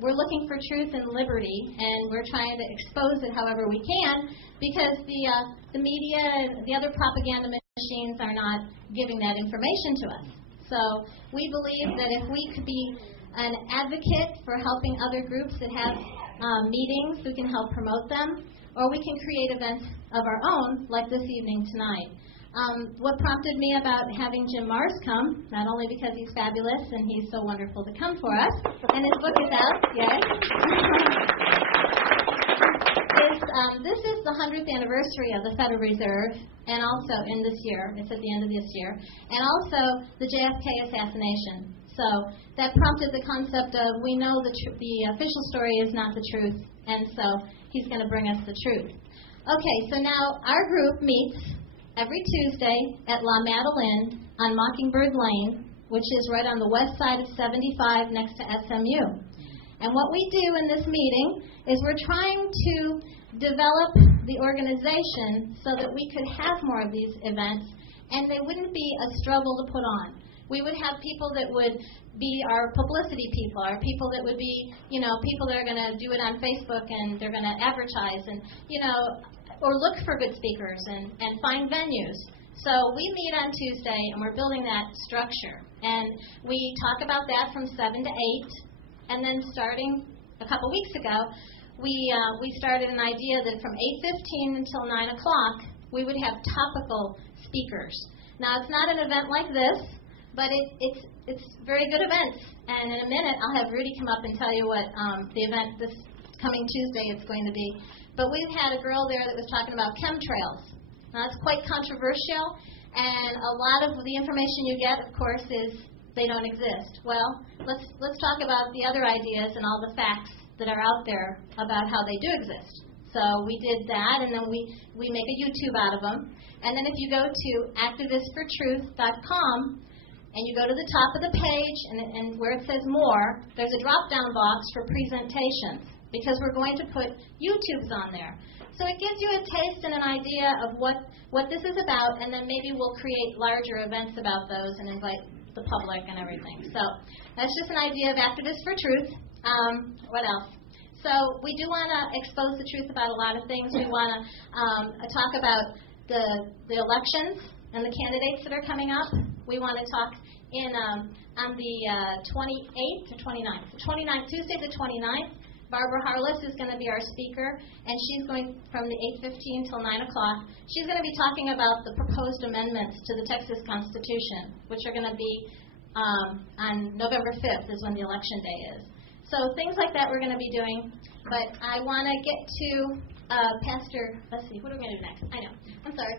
we're looking for truth and liberty, and we're trying to expose it however we can, because the media and the other propaganda machines are not giving that information to us. So we believe that if we could be an advocate for helping other groups that have meetings, we can help promote them, or we can create events of our own, like this evening tonight. What prompted me about having Jim Mars come, not only because he's fabulous and he's so wonderful to come for us, and his book is out, yay, this is the 100th anniversary of the Federal Reserve, and also in this year, it's at the end of this year, and also the JFK assassination. So that prompted the concept of, we know the official story is not the truth, and so he's going to bring us the truth. Okay, so now our group meets every Tuesday at La Madeleine on Mockingbird Lane, which is right on the west side of 75 next to SMU. And what we do in this meeting is we're trying to develop the organization so that we could have more of these events, and they wouldn't be a struggle to put on. We would have people that would be our publicity people, our people that would be, people that are going to do it on Facebook and they're going to advertise and, or look for good speakers and find venues. So we meet on Tuesday, and we're building that structure. And we talk about that from 7 to 8. And then starting a couple weeks ago, we started an idea that from 8:15 until 9 o'clock, we would have topical speakers. Now, it's not an event like this, but it's very good events. And in a minute, I'll have Rudy come up and tell you what the event this coming Tuesday is going to be. But we've had a girl there that was talking about chemtrails. Now, that's quite controversial, and a lot of the information you get, of course, is they don't exist. Well, let's talk about the other ideas and all the facts that are out there about how they do exist. So we did that, and then we make a YouTube out of them. And then if you go to activistfortruth.com, and you go to the top of the page, and where it says more, there's a drop-down box for presentations, because we're going to put YouTubes on there. So it gives you a taste and an idea of what this is about, and then maybe we'll create larger events about those and invite the public and everything. So that's just an idea of Activists for Truth. What else? So we do want to expose the truth about a lot of things. We want to talk about the elections and the candidates that are coming up. We want to talk on the 28th or 29th. 29th, Tuesday the 29th. Barbara Harless is going to be our speaker, and she's going from the 8:15 till 9 o'clock. She's going to be talking about the proposed amendments to the Texas Constitution, which are going to be on November 5th is when the election day is. So things like that we're going to be doing. But I want to get to Pastor, let's see, what are we going to do next? I know. I'm sorry.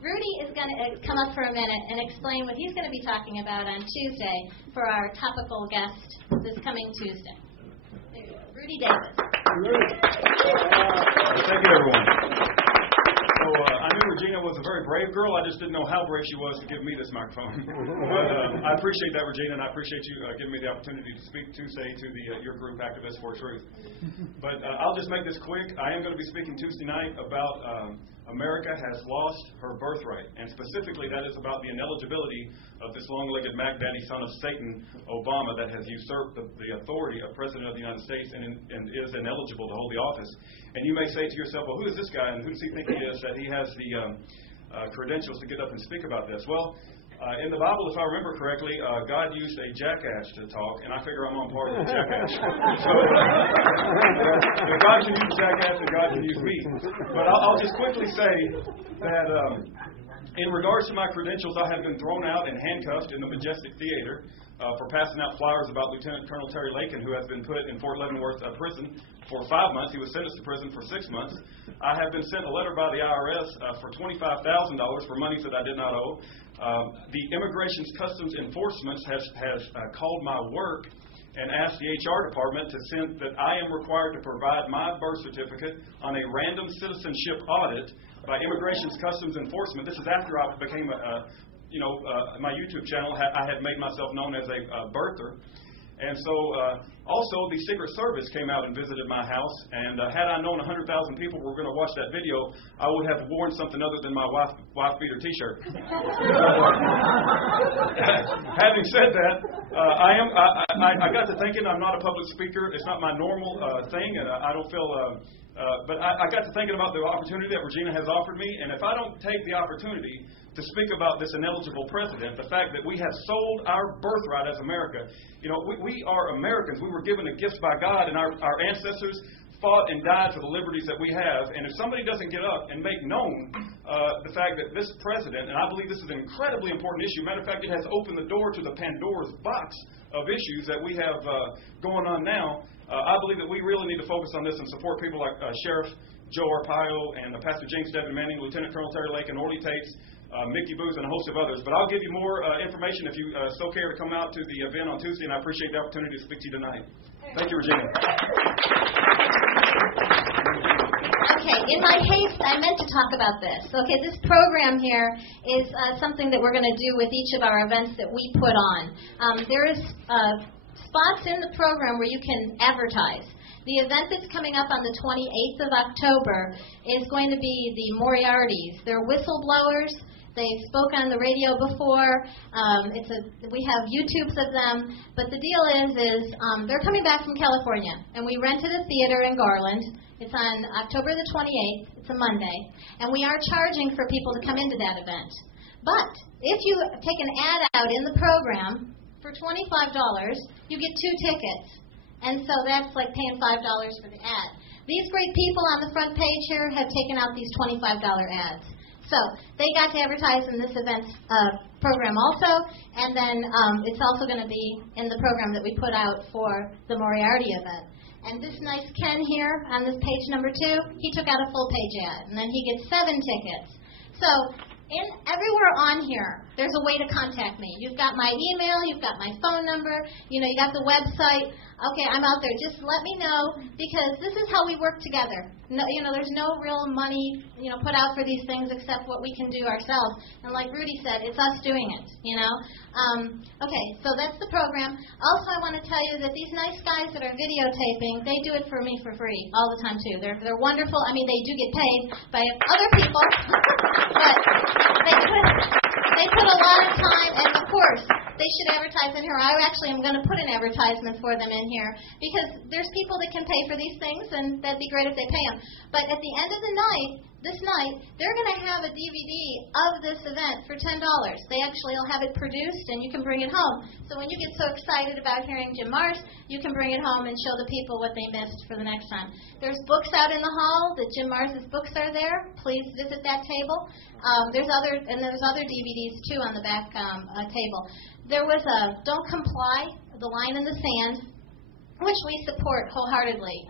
Rudy is going to come up for a minute and explain what he's going to be talking about on Tuesday for our topical guest this coming Tuesday. Rudy Davis. Thank you, everyone. So I knew Regina was a very brave girl. I just didn't know how brave she was to give me this microphone. But I appreciate that, Regina, and I appreciate you giving me the opportunity to speak Tuesday to your group, Activists for Truth. But I'll just make this quick. I am going to be speaking Tuesday night about America has lost her birthright, and specifically that is about the ineligibility of this long-legged Mac Daddy son of Satan, Obama, that has usurped the authority of President of the United States and is ineligible to hold the office. And you may say to yourself, well, who is this guy, and who does he think he is that he has the credentials to get up and speak about this? Well, in the Bible, if I remember correctly, God used a jackass to talk, and I figure I'm on par with a jackass. So if God can use a jackass, then God can use me. But I'll just quickly say that in regards to my credentials, I have been thrown out and handcuffed in the Majestic Theater for passing out flyers about Lieutenant Colonel Terry Lakin, who has been put in Fort Leavenworth prison for 5 months. He was sentenced to prison for 6 months. I have been sent a letter by the IRS for $25,000 for monies that I did not owe. The Immigration Customs Enforcement has called my work and asked the HR department to send that I am required to provide my birth certificate on a random citizenship audit by Immigration Customs Enforcement. This is after I became my YouTube channel. I had made myself known as a birther. And so Also, the Secret Service came out and visited my house, and had I known 100,000 people were going to watch that video, I would have worn something other than my wife-beater T-shirt. Having said that, I got to thinking, I'm not a public speaker. It's not my normal thing, and I don't feel... but I got to thinking about the opportunity that Regina has offered me, and if I don't take the opportunity to speak about this ineligible president, the fact that we have sold our birthright as America. You know, we are Americans. We were given a gift by God, and our ancestors fought and died for the liberties that we have. And if somebody doesn't get up and make known the fact that this president, and I believe this is an incredibly important issue. Matter of fact, it has opened the door to the Pandora's box of issues that we have going on now. I believe that we really need to focus on this and support people like Sheriff Joe Arpaio and Pastor James Devin Manning, Lieutenant Colonel Terry Lake, and Orly Tates, Mickey Booz, and a host of others. But I'll give you more information if you so care to come out to the event on Tuesday, and I appreciate the opportunity to speak to you tonight. Thank you, Regina. Okay, in my haste, I meant to talk about this. Okay, this program here is something that we're going to do with each of our events that we put on. There is spots in the program where you can advertise. The event that's coming up on the 28th of October is going to be the Moriartys. They're whistleblowers. They spoke on the radio before. We have YouTubes of them. But the deal is they're coming back from California, and we rented a theater in Garland. It's on October the 28th. It's a Monday. And we are charging for people to come into that event. But if you take an ad out in the program for $25, you get 2 tickets. And so that's like paying $5 for the ad. These great people on the front page here have taken out these $25 ads. So they got to advertise in this event's program also, and then it's also going to be in the program that we put out for the Moriarty event. And this nice Ken here on this page number 2, he took out a full page ad, and then he gets 7 tickets. So everywhere on here, there's a way to contact me. You've got my email, you've got my phone number, you got the website. Okay, I'm out there. Just let me know, because this is how we work together. No, there's no real money, put out for these things except what we can do ourselves. And like Rudy said, it's us doing it, Okay, so that's the program. Also, I want to tell you that these nice guys that are videotaping, they do it for me for free all the time, too. They're wonderful. I mean, they do get paid by other people, but they put a lot of time, and of course, they should advertise in here. I actually am going to put an advertisement for them in here, because there's people that can pay for these things, and that'd be great if they pay them. But at the end of the night, this night, they're going to have a DVD of this event for $10. They actually will have it produced, and you can bring it home. So when you get so excited about hearing Jim Mars, you can bring it home and show the people what they missed for the next time. There's books out in the hall. The Jim Mars's books are there. Please visit that table. There's other DVDs, too, on the back table. There was a Don't Comply, The Line in the Sand, which we support wholeheartedly.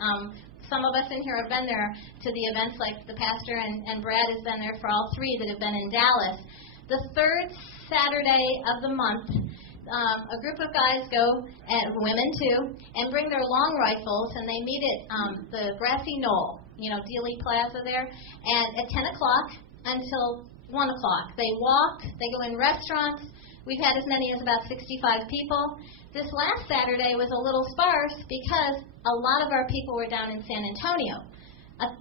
Some of us in here have been there to the events, like the pastor and Brad has been there for all 3 that have been in Dallas. The 3rd Saturday of the month, a group of guys go, and women too, and bring their long rifles, and they meet at the Grassy Knoll, Dealey Plaza there, and at 10 o'clock until 1 o'clock. They walk, they go in restaurants. We've had as many as about 65 people. This last Saturday was a little sparse because a lot of our people were down in San Antonio. 1,000.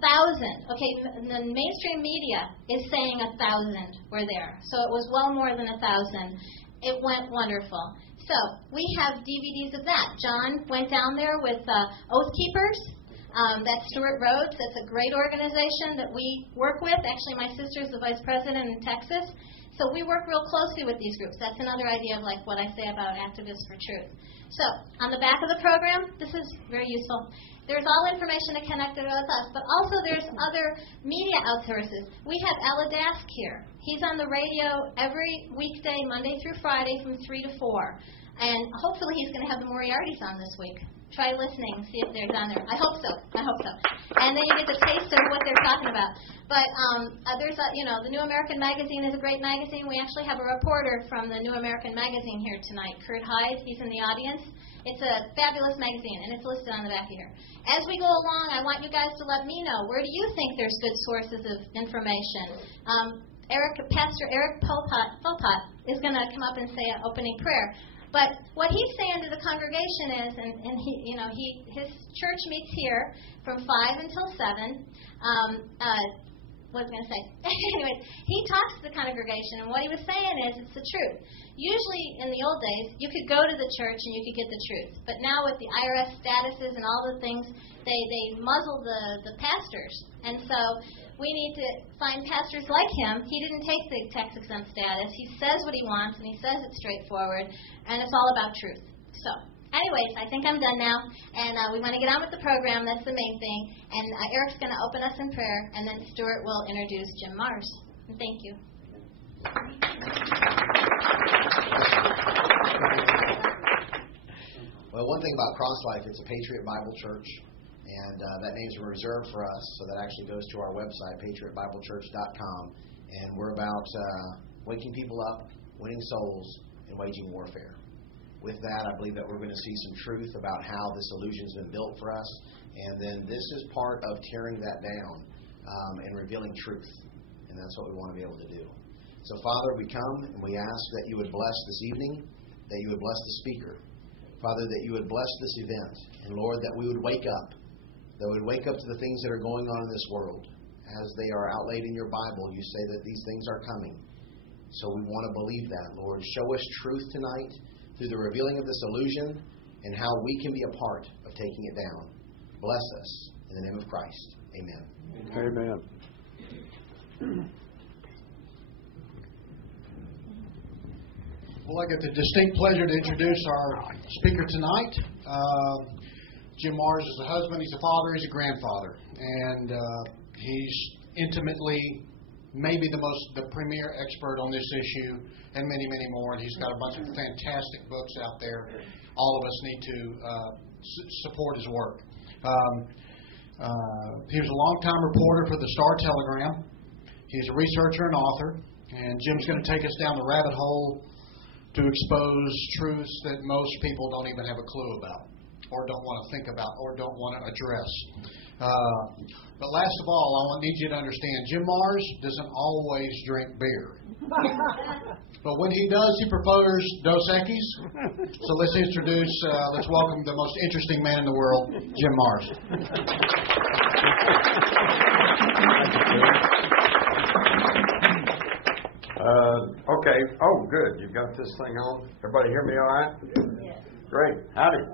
Okay, the mainstream media is saying 1,000 were there. So it was well more than 1,000. It went wonderful. So we have DVDs of that. John went down there with Oath Keepers. That's Stuart Rhodes. That's a great organization that we work with. Actually, my sister's the vice president in Texas. So we work real closely with these groups. That's another idea of like what I say about Activists for Truth. So on the back of the program, this is very useful. There's all information that connected with us, but also there's other media outsources. We have Ella Dask here. He's on the radio every weekday, Monday through Friday from 3 to 4. And hopefully he's going to have the Moriartys on this week. Try listening, see if they're on there. I hope so. And then you get the taste of what they're talking about. But there's the New American Magazine is a great magazine. We actually have a reporter from the New American Magazine here tonight, Kurt Hyde. He's in the audience. It's a fabulous magazine, and it's listed on the back of here. As we go along, I want you guys to let me know, where do you think there's good sources of information? Pastor Eric Philpott is going to come up and say an opening prayer. But what he's saying to the congregation is, and his church meets here from 5 until 7. What was I going to say? Anyways, he talks to the congregation, and what he was saying is it's the truth. Usually, in the old days, you could go to the church and you could get the truth. But now with the IRS statuses and all the things, they muzzle the pastors. And so we need to find pastors like him. He didn't take the tax-exempt status. He says what he wants, and he says it straightforward, and it's all about truth. So, anyways, I think I'm done now, and we want to get on with the program. That's the main thing. And Eric's going to open us in prayer, and then Stuart will introduce Jim Mars. And thank you. Well, one thing about Cross Life, it's a Patriot Bible Church, and that name's reserved for us, so that actually goes to our website, patriotbiblechurch.com, and we're about waking people up, winning souls, and waging warfare. With that, I believe that we're going to see some truth about how this illusion's been built for us, and then this is part of tearing that down and revealing truth, and that's what we want to be able to do. So, Father, we come and we ask that you would bless this evening, that you would bless the speaker. Father, that you would bless this event. And, Lord, that we would wake up. That we would wake up to the things that are going on in this world. As they are outlaid in your Bible, you say that these things are coming. So we want to believe that, Lord. Show us truth tonight through the revealing of this illusion and how we can be a part of taking it down. Bless us. In the name of Christ. Amen. Amen. Well, I get the distinct pleasure to introduce our speaker tonight. Jim Mars is a husband, he's a father, he's a grandfather. And he's intimately maybe the premier expert on this issue and many, many more. And he's got a bunch of fantastic books out there. All of us need to support his work. He was a longtime reporter for the Star-Telegram. He's a researcher and author. And Jim's going to take us down the rabbit hole to expose truths that most people don't even have a clue about, or don't want to think about, or don't want to address. But last of all, I need you to understand, Jim Mars doesn't always drink beer. But when he does, he prefers Dos Equis. So let's welcome the most interesting man in the world, Jim Mars. Okay. Oh, good. You got this thing on? Everybody hear me all right? Yes. Great. Howdy.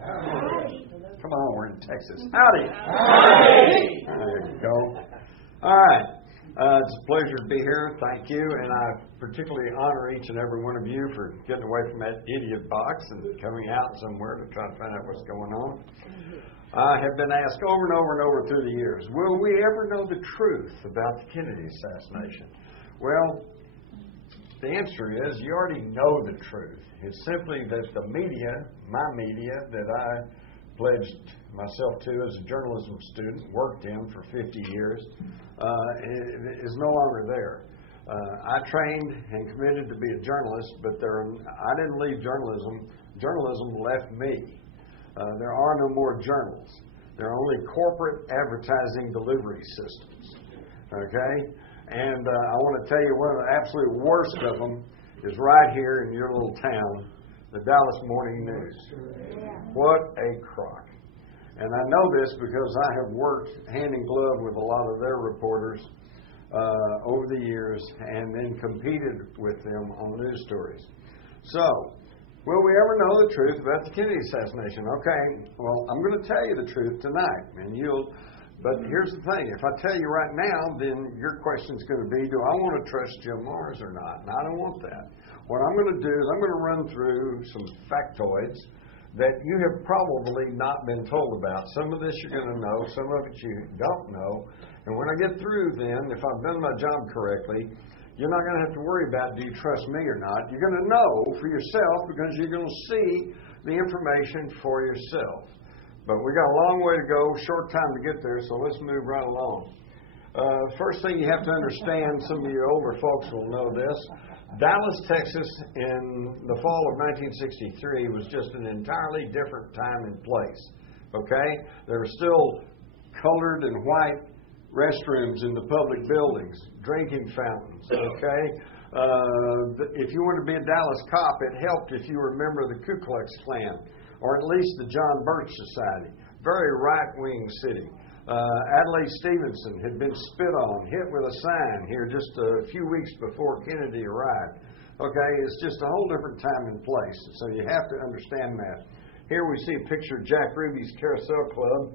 Howdy. Come on, we're in Texas. Howdy. Howdy. There you go. All right. It's a pleasure to be here. Thank you. And I particularly honor each and every one of you for getting away from that idiot box and coming out somewhere to try to find out what's going on. I have been asked over and over and over through the years, will we ever know the truth about the Kennedy assassination? Well, the answer is you already know the truth. It's simply that the media, my media, that I pledged myself to as a journalism student, worked in for 50 years, is no longer there. I trained and committed to be a journalist, but I didn't leave journalism. Journalism left me. There are no more journals. There are only corporate advertising delivery systems. Okay? And I want to tell you one of the absolute worst of them is right here in your little town, the Dallas Morning News. What a crock. And I know this because I have worked hand in glove with a lot of their reporters over the years and then competed with them on news stories. So, will we ever know the truth about the Kennedy assassination? Okay, well, I'm going to tell you the truth tonight, and but here's the thing. If I tell you right now, then your question's going to be, do I want to trust Jim Mars or not? And I don't want that. What I'm going to do is I'm going to run through some factoids that you have probably not been told about. Some of this you're going to know. Some of it you don't know. And when I get through then, if I've done my job correctly, you're not going to have to worry about do you trust me or not. You're going to know for yourself because you're going to see the information for yourself. But we got a long way to go, short time to get there, so let's move right along. First thing you have to understand, some of you older folks will know this, Dallas, Texas in the fall of 1963 was just an entirely different time and place. Okay? There were still colored and white restrooms in the public buildings, drinking fountains, okay? If you wanted to be a Dallas cop, it helped if you were a member of the Ku Klux Klan, or at least the John Birch Society. Very right-wing city. Adlai Stevenson had been spit on, hit with a sign here just a few weeks before Kennedy arrived. Okay, it's just a whole different time and place, so you have to understand that. Here we see a picture of Jack Ruby's Carousel Club,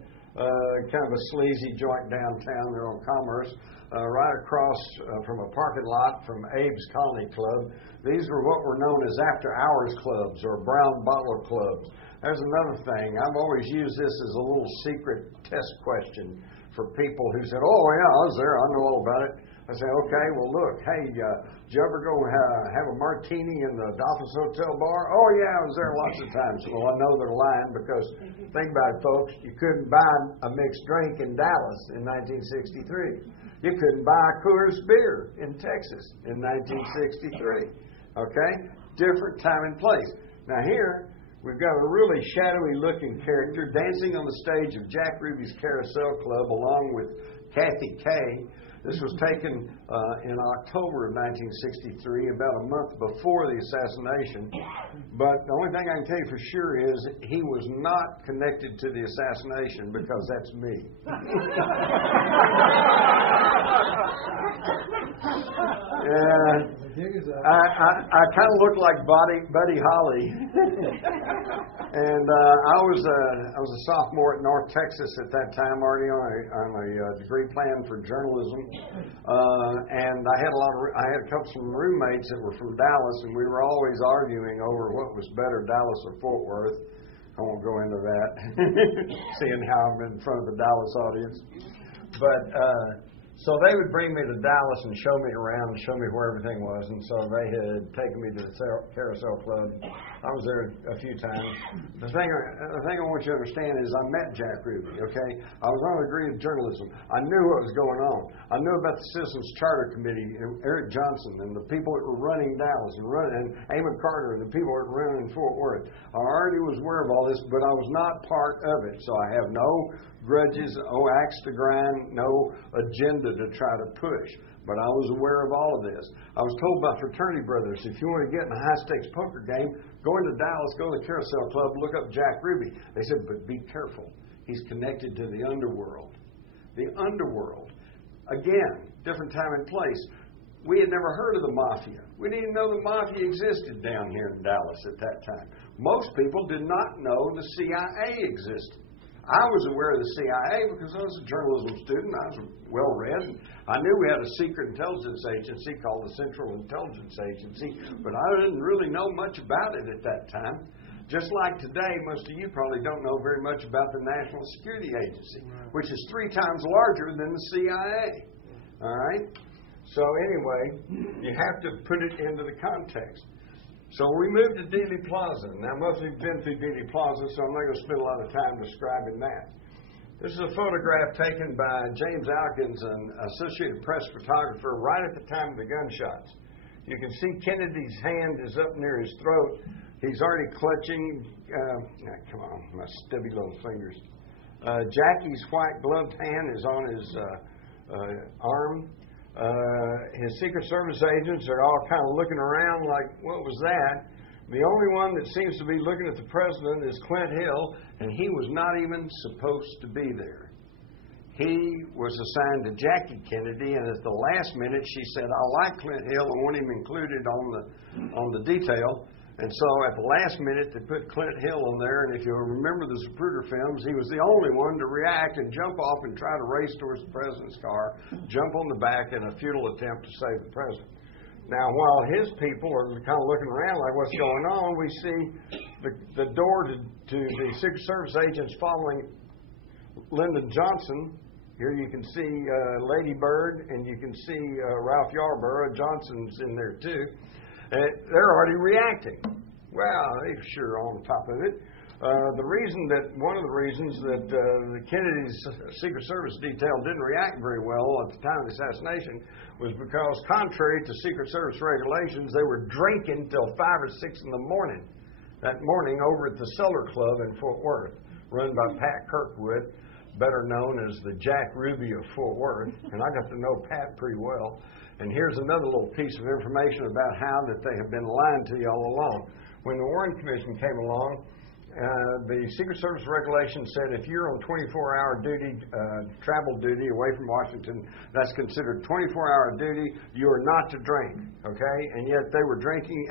kind of a sleazy joint downtown there on Commerce, right across from a parking lot from Abe's Colony Club. These were what were known as after-hours clubs or brown bottle clubs. There's another thing. I've always used this as a little secret test question for people who said, oh, yeah, I was there. I know all about it. I say, okay, well, look, hey, did you ever go have a martini in the Dolphins Hotel bar? Oh, yeah, I was there lots of times. Well, I know they're lying because, think about it, folks, you couldn't buy a mixed drink in Dallas in 1963. You couldn't buy a Coors beer in Texas in 1963. Okay? Different time and place. Now, here, we've got a really shadowy-looking character dancing on the stage of Jack Ruby's Carousel Club along with Kathy Kay. This was taken in October of 1963, about a month before the assassination. But the only thing I can tell you for sure is he was not connected to the assassination because that's me. I kind of look like Buddy Holly. And I was a sophomore at North Texas at that time, already on a degree plan for journalism. And I had a couple of roommates that were from Dallas, and we were always arguing over what was better, Dallas or Fort Worth. I won't go into that, seeing how I'm in front of the Dallas audience. But so they would bring me to Dallas and show me around and show me where everything was. And so they had taken me to the Carousel Club. I was there a few times. The thing I want you to understand is I met Jack Ruby, okay? I was on a degree of journalism. I knew what was going on. I knew about the Citizens Charter Committee, and Eric Johnson, and the people that were running Dallas, and Amon Carter, and the people that were running Fort Worth. I already was aware of all this, but I was not part of it. So I have no grudges, no axe to grind, no agenda to try to push. But I was aware of all of this. I was told by fraternity brothers, if you want to get in a high-stakes poker game, go into Dallas, go to the Carousel Club, look up Jack Ruby. They said, but be careful. He's connected to the underworld. The underworld. Again, different time and place. We had never heard of the Mafia. We didn't even know the Mafia existed down here in Dallas at that time. Most people did not know the CIA existed. I was aware of the CIA because I was a journalism student. I was well-read. I knew we had a secret intelligence agency called the Central Intelligence Agency, but I didn't really know much about it at that time. Just like today, most of you probably don't know very much about the National Security Agency, which is 3 times larger than the CIA. All right? So anyway, you have to put it into the context. So we moved to Dealey Plaza. Now, most of you have been through Dealey Plaza, so I'm not going to spend a lot of time describing that. This is a photograph taken by James Alkins, an Associated Press photographer, right at the time of the gunshots. You can see Kennedy's hand is up near his throat. He's already clutching, come on, my stubby little fingers. Jackie's white gloved hand is on his arm. His Secret Service agents are all kind of looking around like, what was that? The only one that seems to be looking at the president is Clint Hill, and he was not even supposed to be there. He was assigned to Jackie Kennedy, and at the last minute she said, I like Clint Hill and want him included on the detail. And so at the last minute, they put Clint Hill on there, and if you remember the Zapruder films, he was the only one to react and jump off and try to race towards the president's car, jump on the back in a futile attempt to save the president. Now, while his people are kind of looking around like what's going on, we see the door to the Secret Service agents following Lyndon Johnson. Here you can see Lady Bird, and you can see Ralph Yarborough. Johnson's in there, too. They're already reacting. Well, they're sure on top of it. One of the reasons that the Kennedy's Secret Service detail didn't react very well at the time of the assassination was because, contrary to Secret Service regulations, they were drinking till 5 or 6 in the morning that morning over at the Cellar Club in Fort Worth, run by Pat Kirkwood. better known as the Jack Ruby of Fort Worth, and I got to know Pat pretty well. And here's another little piece of information about how that they have been lying to you all along. When the Warren Commission came along, the Secret Service regulation said if you're on 24-hour duty, travel duty away from Washington, that's considered 24-hour duty. You are not to drink, okay? And yet they were drinking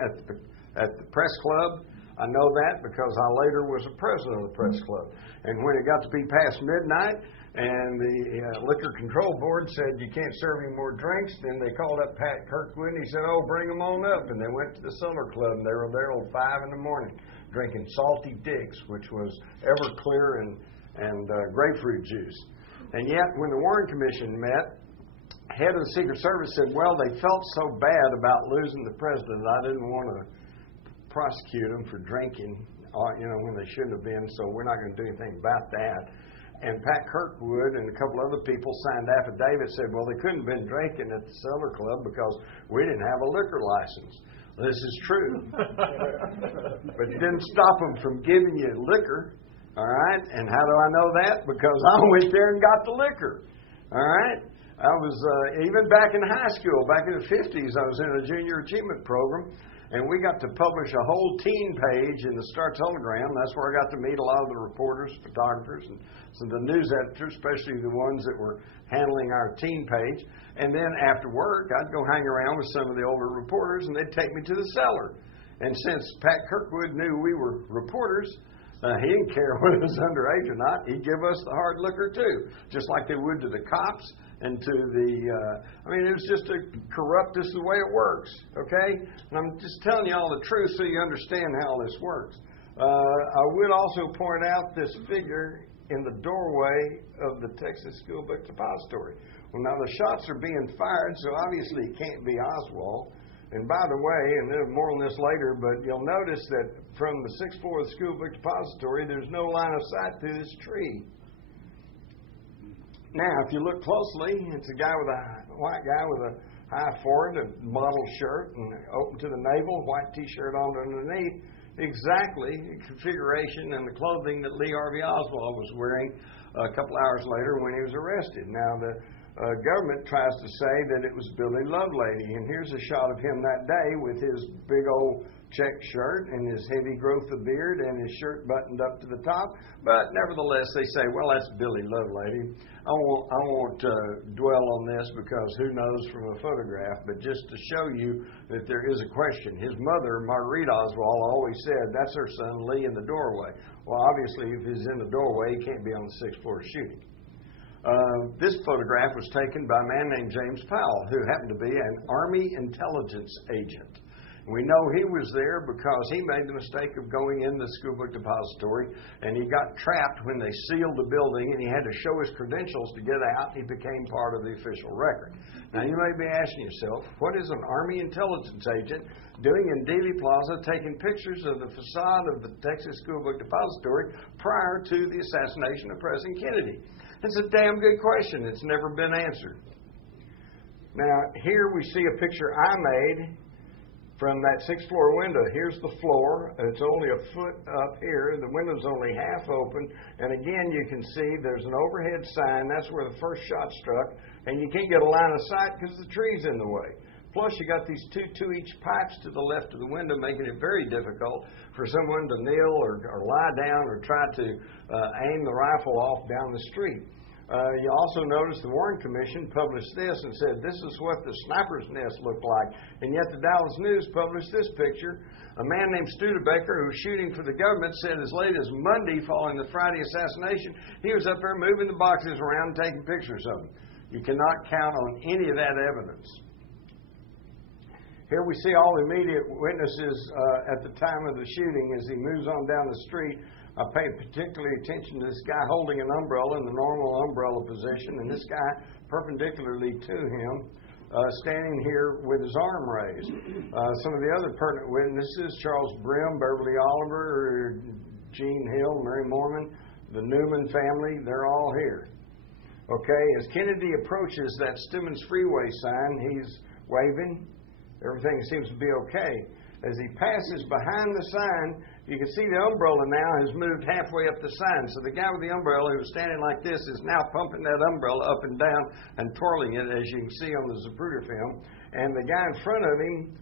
at the press club. I know that because I later was a president of the press club. And when it got to be past midnight and the Liquor Control Board said you can't serve any more drinks, then they called up Pat Kirkwood and he said, oh, bring them on up. And they went to the Cellar Club and they were there till 5 in the morning drinking Salty Dicks, which was Everclear and grapefruit juice. And yet when the Warren Commission met, head of the Secret Service said, well, they felt so bad about losing the president, I didn't want to prosecute them for drinking, when they shouldn't have been, so we're not going to do anything about that. And Pat Kirkwood and a couple other people signed affidavits, said, well, they couldn't have been drinking at the Cellar Club because we didn't have a liquor license. This is true. But it didn't stop them from giving you liquor, all right? And how do I know that? Because I went there and got the liquor, all right? I was, even back in high school, back in the 50s, I was in a junior achievement program, and we got to publish a whole teen page in the Star-Telegram. That's where I got to meet a lot of the reporters, photographers, and some of the news editors, especially the ones that were handling our teen page. And then after work, I'd go hang around with some of the older reporters, and they'd take me to the cellar. And since Pat Kirkwood knew we were reporters, he didn't care whether it was underage or not. He'd give us the hard liquor, too, just like they would to the cops and to the, it was just a corrupt, this is the way it works, okay? And I'm just telling you all the truth so you understand how this works. I would also point out this figure in the doorway of the Texas School Book Depository. Well, now the shots are being fired, so obviously it can't be Oswald. And by the way, and there's more on this later, but you'll notice that from the 6th floor of the School Book Depository, there's no line of sight through this tree. Now, if you look closely, it's a guy with a white guy with a high forehead, a model shirt, and open to the navel, white T-shirt on underneath. Exactly the configuration and the clothing that Lee Harvey Oswald was wearing a couple hours later when he was arrested. Now, the government tries to say that it was Billy Lovelady, and here's a shot of him that day with his big old check shirt and his heavy growth of beard and his shirt buttoned up to the top. But nevertheless, they say, well, that's Billy Lovelady. I won't dwell on this because who knows from a photograph, but just to show you that there is a question. His mother, Marguerite Oswald, always said, that's her son Lee in the doorway. Well, obviously, if he's in the doorway, he can't be on the 6th floor shooting. This photograph was taken by a man named James Powell, who happened to be an Army intelligence agent. We know he was there because he made the mistake of going in the School Book Depository, and he got trapped when they sealed the building, and he had to show his credentials to get out. He became part of the official record. Now, you may be asking yourself, what is an Army intelligence agent doing in Dealey Plaza taking pictures of the facade of the Texas School Book Depository prior to the assassination of President Kennedy? It's a damn good question. It's never been answered. Now, here we see a picture I made from that 6th floor window. Here's the floor. It's only a foot up here. The window's only half open. And again, you can see there's an overhead sign. That's where the first shot struck. And you can't get a line of sight because the tree's in the way. Plus, you got these two-inch pipes to the left of the window, making it very difficult for someone to kneel or lie down or try to aim the rifle off down the street. You also notice the Warren Commission published this and said this is what the sniper's nest looked like. And yet the Dallas News published this picture. A man named Studebaker, who was shooting for the government, said as late as Monday following the Friday assassination, he was up there moving the boxes around and taking pictures of them. You cannot count on any of that evidence. Here we see all the immediate witnesses at the time of the shooting as he moves on down the street. I paid particularly attention to this guy holding an umbrella in the normal umbrella position, and this guy perpendicularly to him standing here with his arm raised. Some of the other pertinent witnesses, Charles Brim, Beverly Oliver, Gene Hill, Mary Mormon, the Newman family, they're all here. Okay, as Kennedy approaches that Stemmons Freeway sign, he's waving. Everything seems to be okay. As he passes behind the sign, You can see the umbrella now has moved halfway up the sign. So the guy with the umbrella who was standing like this is now pumping that umbrella up and down and twirling it, as you can see on the Zapruder film. And the guy in front of him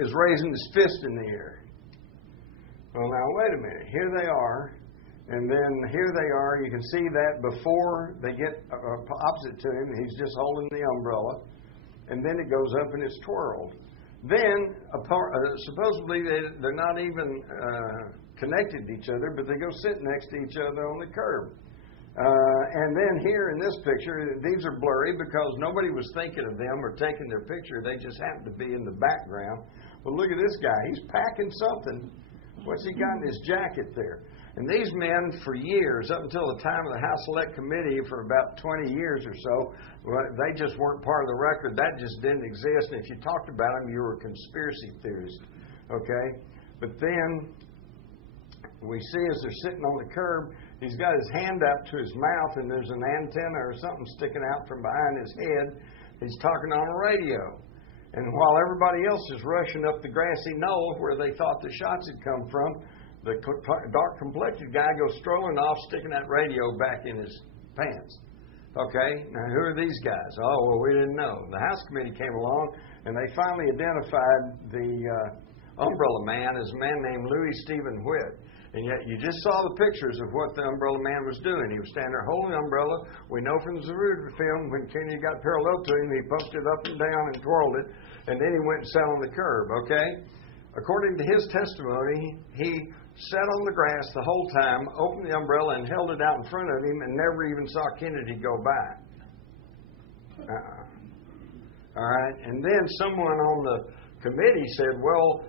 is raising his fist in the air. Well, now, wait a minute. Here they are. And then here they are. You can see that before they get opposite to him, he's just holding the umbrella. And then it goes up and it's twirled. Then, supposedly, they're not even connected to each other, but they go sit next to each other on the curb. And then here in this picture, these are blurry because nobody was thinking of them or taking their picture. They just happened to be in the background. Well, look at this guy. He's packing something. What's he got in his jacket there? And these men, for years, up until the time of the House Select Committee, for about 20 years or so, they just weren't part of the record. That just didn't exist. And if you talked about them, you were a conspiracy theorist. Okay? But then we see as they're sitting on the curb, he's got his hand up to his mouth, and there's an antenna or something sticking out from behind his head. He's talking on a radio. And while everybody else is rushing up the grassy knoll where they thought the shots had come from, the dark-complected guy goes strolling off, sticking that radio back in his pants. Okay, now who are these guys? Oh, well, we didn't know. The House Committee came along, and they finally identified the umbrella man as a man named Louis Stephen Whitt. And yet you just saw the pictures of what the umbrella man was doing. He was standing there holding the umbrella. We know from the Zapruder film, when Kenny got parallel to him, he pumped it up and down and twirled it, and then he went and sat on the curb, okay? According to his testimony, he sat on the grass the whole time, opened the umbrella and held it out in front of him and never even saw Kennedy go by. All right? And then someone on the committee said, well,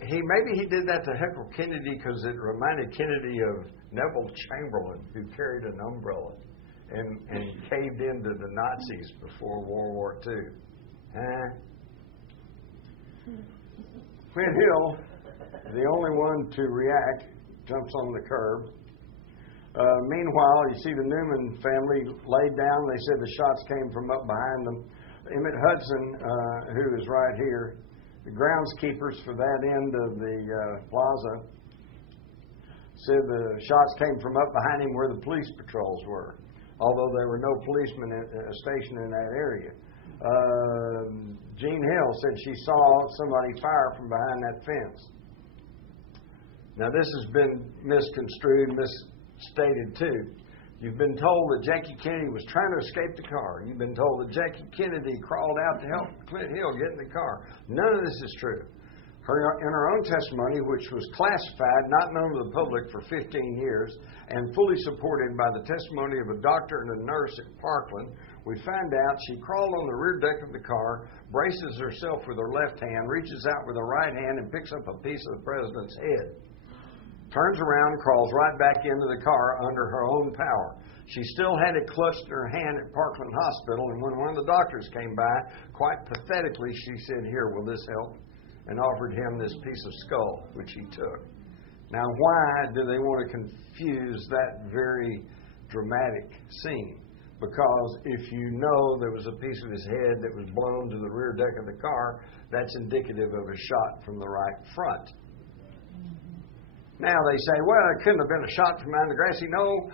maybe he did that to heckle Kennedy because it reminded Kennedy of Neville Chamberlain, who carried an umbrella and caved into the Nazis before World War II. Quinn Hill, the only one to react, jumps on the curb. Meanwhile, you see the Newman family laid down. They said the shots came from up behind them. Emmett Hudson, who is right here, the groundskeepers for that end of the plaza, said the shots came from up behind him where the police patrols were, although there were no policemen stationed in that area. Jean Hill said she saw somebody fire from behind that fence. Now, this has been misconstrued, misstated too. You've been told that Jackie Kennedy was trying to escape the car. You've been told that Jackie Kennedy crawled out to help Clint Hill get in the car. None of this is true. In her own testimony, which was classified, not known to the public for 15 years, and fully supported by the testimony of a doctor and a nurse at Parkland, we find out she crawled on the rear deck of the car, braces herself with her left hand, reaches out with her right hand, and picks up a piece of the president's head. Turns around, crawls right back into the car under her own power. She still had it clutched in her hand at Parkland Hospital, and when one of the doctors came by, quite pathetically, she said, "Here, will this help?" and offered him this piece of skull, which he took. Now, why do they want to confuse that very dramatic scene? Because if you know there was a piece of his head that was blown to the rear deck of the car, that's indicative of a shot from the right front. Now they say, well, it couldn't have been a shot from behind the grassy knoll,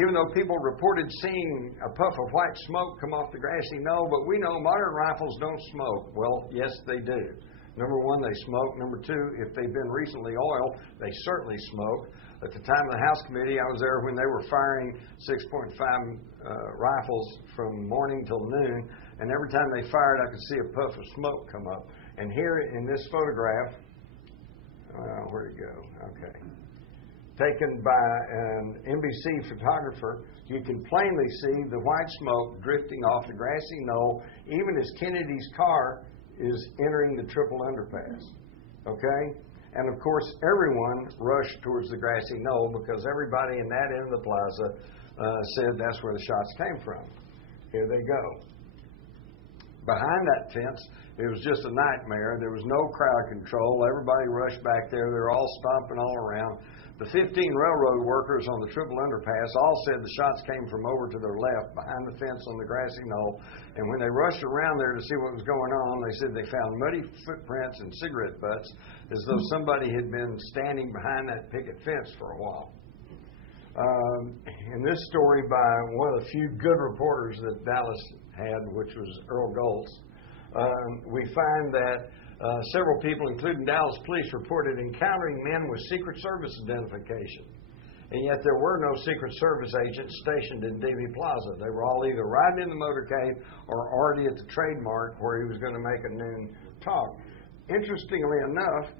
even though people reported seeing a puff of white smoke come off the grassy knoll, but we know modern rifles don't smoke. Well, yes, they do. Number one, they smoke. Number two, if they've been recently oiled, they certainly smoke. At the time of the House Committee, I was there when they were firing 6.5 rifles from morning till noon, and every time they fired, I could see a puff of smoke come up. And here in this photograph, where'd it go? Okay. Taken by an NBC photographer, you can plainly see the white smoke drifting off the grassy knoll, even as Kennedy's car is entering the triple underpass. Okay? And of course, everyone rushed towards the grassy knoll because everybody in that end of the plaza said that's where the shots came from. Here they go. Behind that fence, it was just a nightmare. There was no crowd control. Everybody rushed back there. They were all stomping all around. The 15 railroad workers on the triple underpass all said the shots came from over to their left, behind the fence on the grassy knoll. And when they rushed around there to see what was going on, they said they found muddy footprints and cigarette butts, as though somebody had been standing behind that picket fence for a while. In this story by one of the few good reporters that Dallas had, which was Earl Goltz, we find that several people, including Dallas police, reported encountering men with Secret Service identification. And yet there were no Secret Service agents stationed in Dealey Plaza. They were all either riding in the motorcade or already at the trademark where he was going to make a noon talk. Interestingly enough,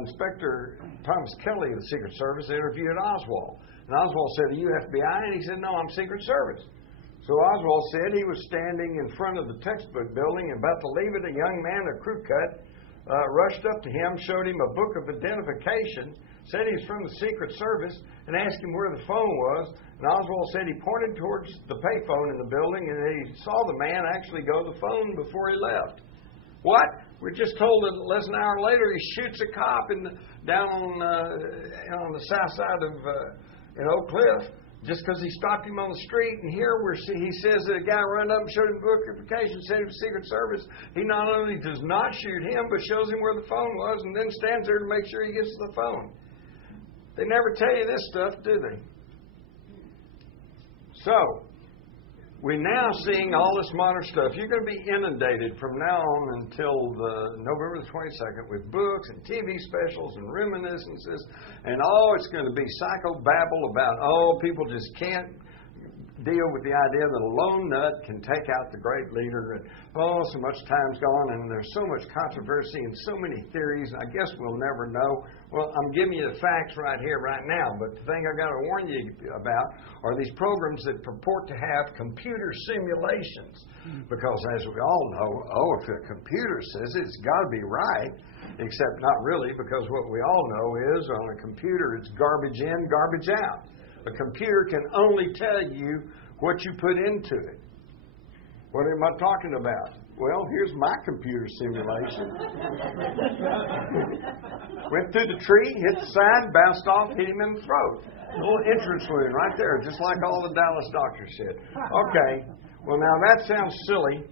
Inspector Thomas Kelly of the Secret Service interviewed Oswald. And Oswald said, "Are you FBI?" And he said, "No, I'm Secret Service." So Oswald said he was standing in front of the textbook building and about to leave it. A young man, a crew cut, rushed up to him, showed him a book of identification, said he was from the Secret Service, and asked him where the phone was. And Oswald said he pointed towards the payphone in the building, and he saw the man actually go to the phone before he left. What? We're just told that less than an hour later he shoots a cop down on the south side of in Oak Cliff just because he stopped him on the street. And here he says that a guy ran up and showed him book identification, said he was Secret Service. He not only does not shoot him, but shows him where the phone was and then stands there to make sure he gets to the phone. They never tell you this stuff, do they? So, we're now seeing all this modern stuff. You're going to be inundated from now on until November the 22nd with books and TV specials and reminiscences. And it's going to be psychobabble about, people just can't deal with the idea that a lone nut can take out the great leader. And, so much time's gone and there's so much controversy and so many theories. I guess we'll never know. Well, I'm giving you the facts right here, right now. But the thing I've got to warn you about are these programs that purport to have computer simulations. Because as we all know, if a computer says it's got to be right, except not really, because what we all know is on a computer it's garbage in, garbage out. A computer can only tell you what you put into it. What am I talking about? Well, here's my computer simulation. Went through the tree, hit the side, bounced off, hit him in the throat. A little entrance wound right there, just like all the Dallas doctors said. Okay, well now that sounds silly,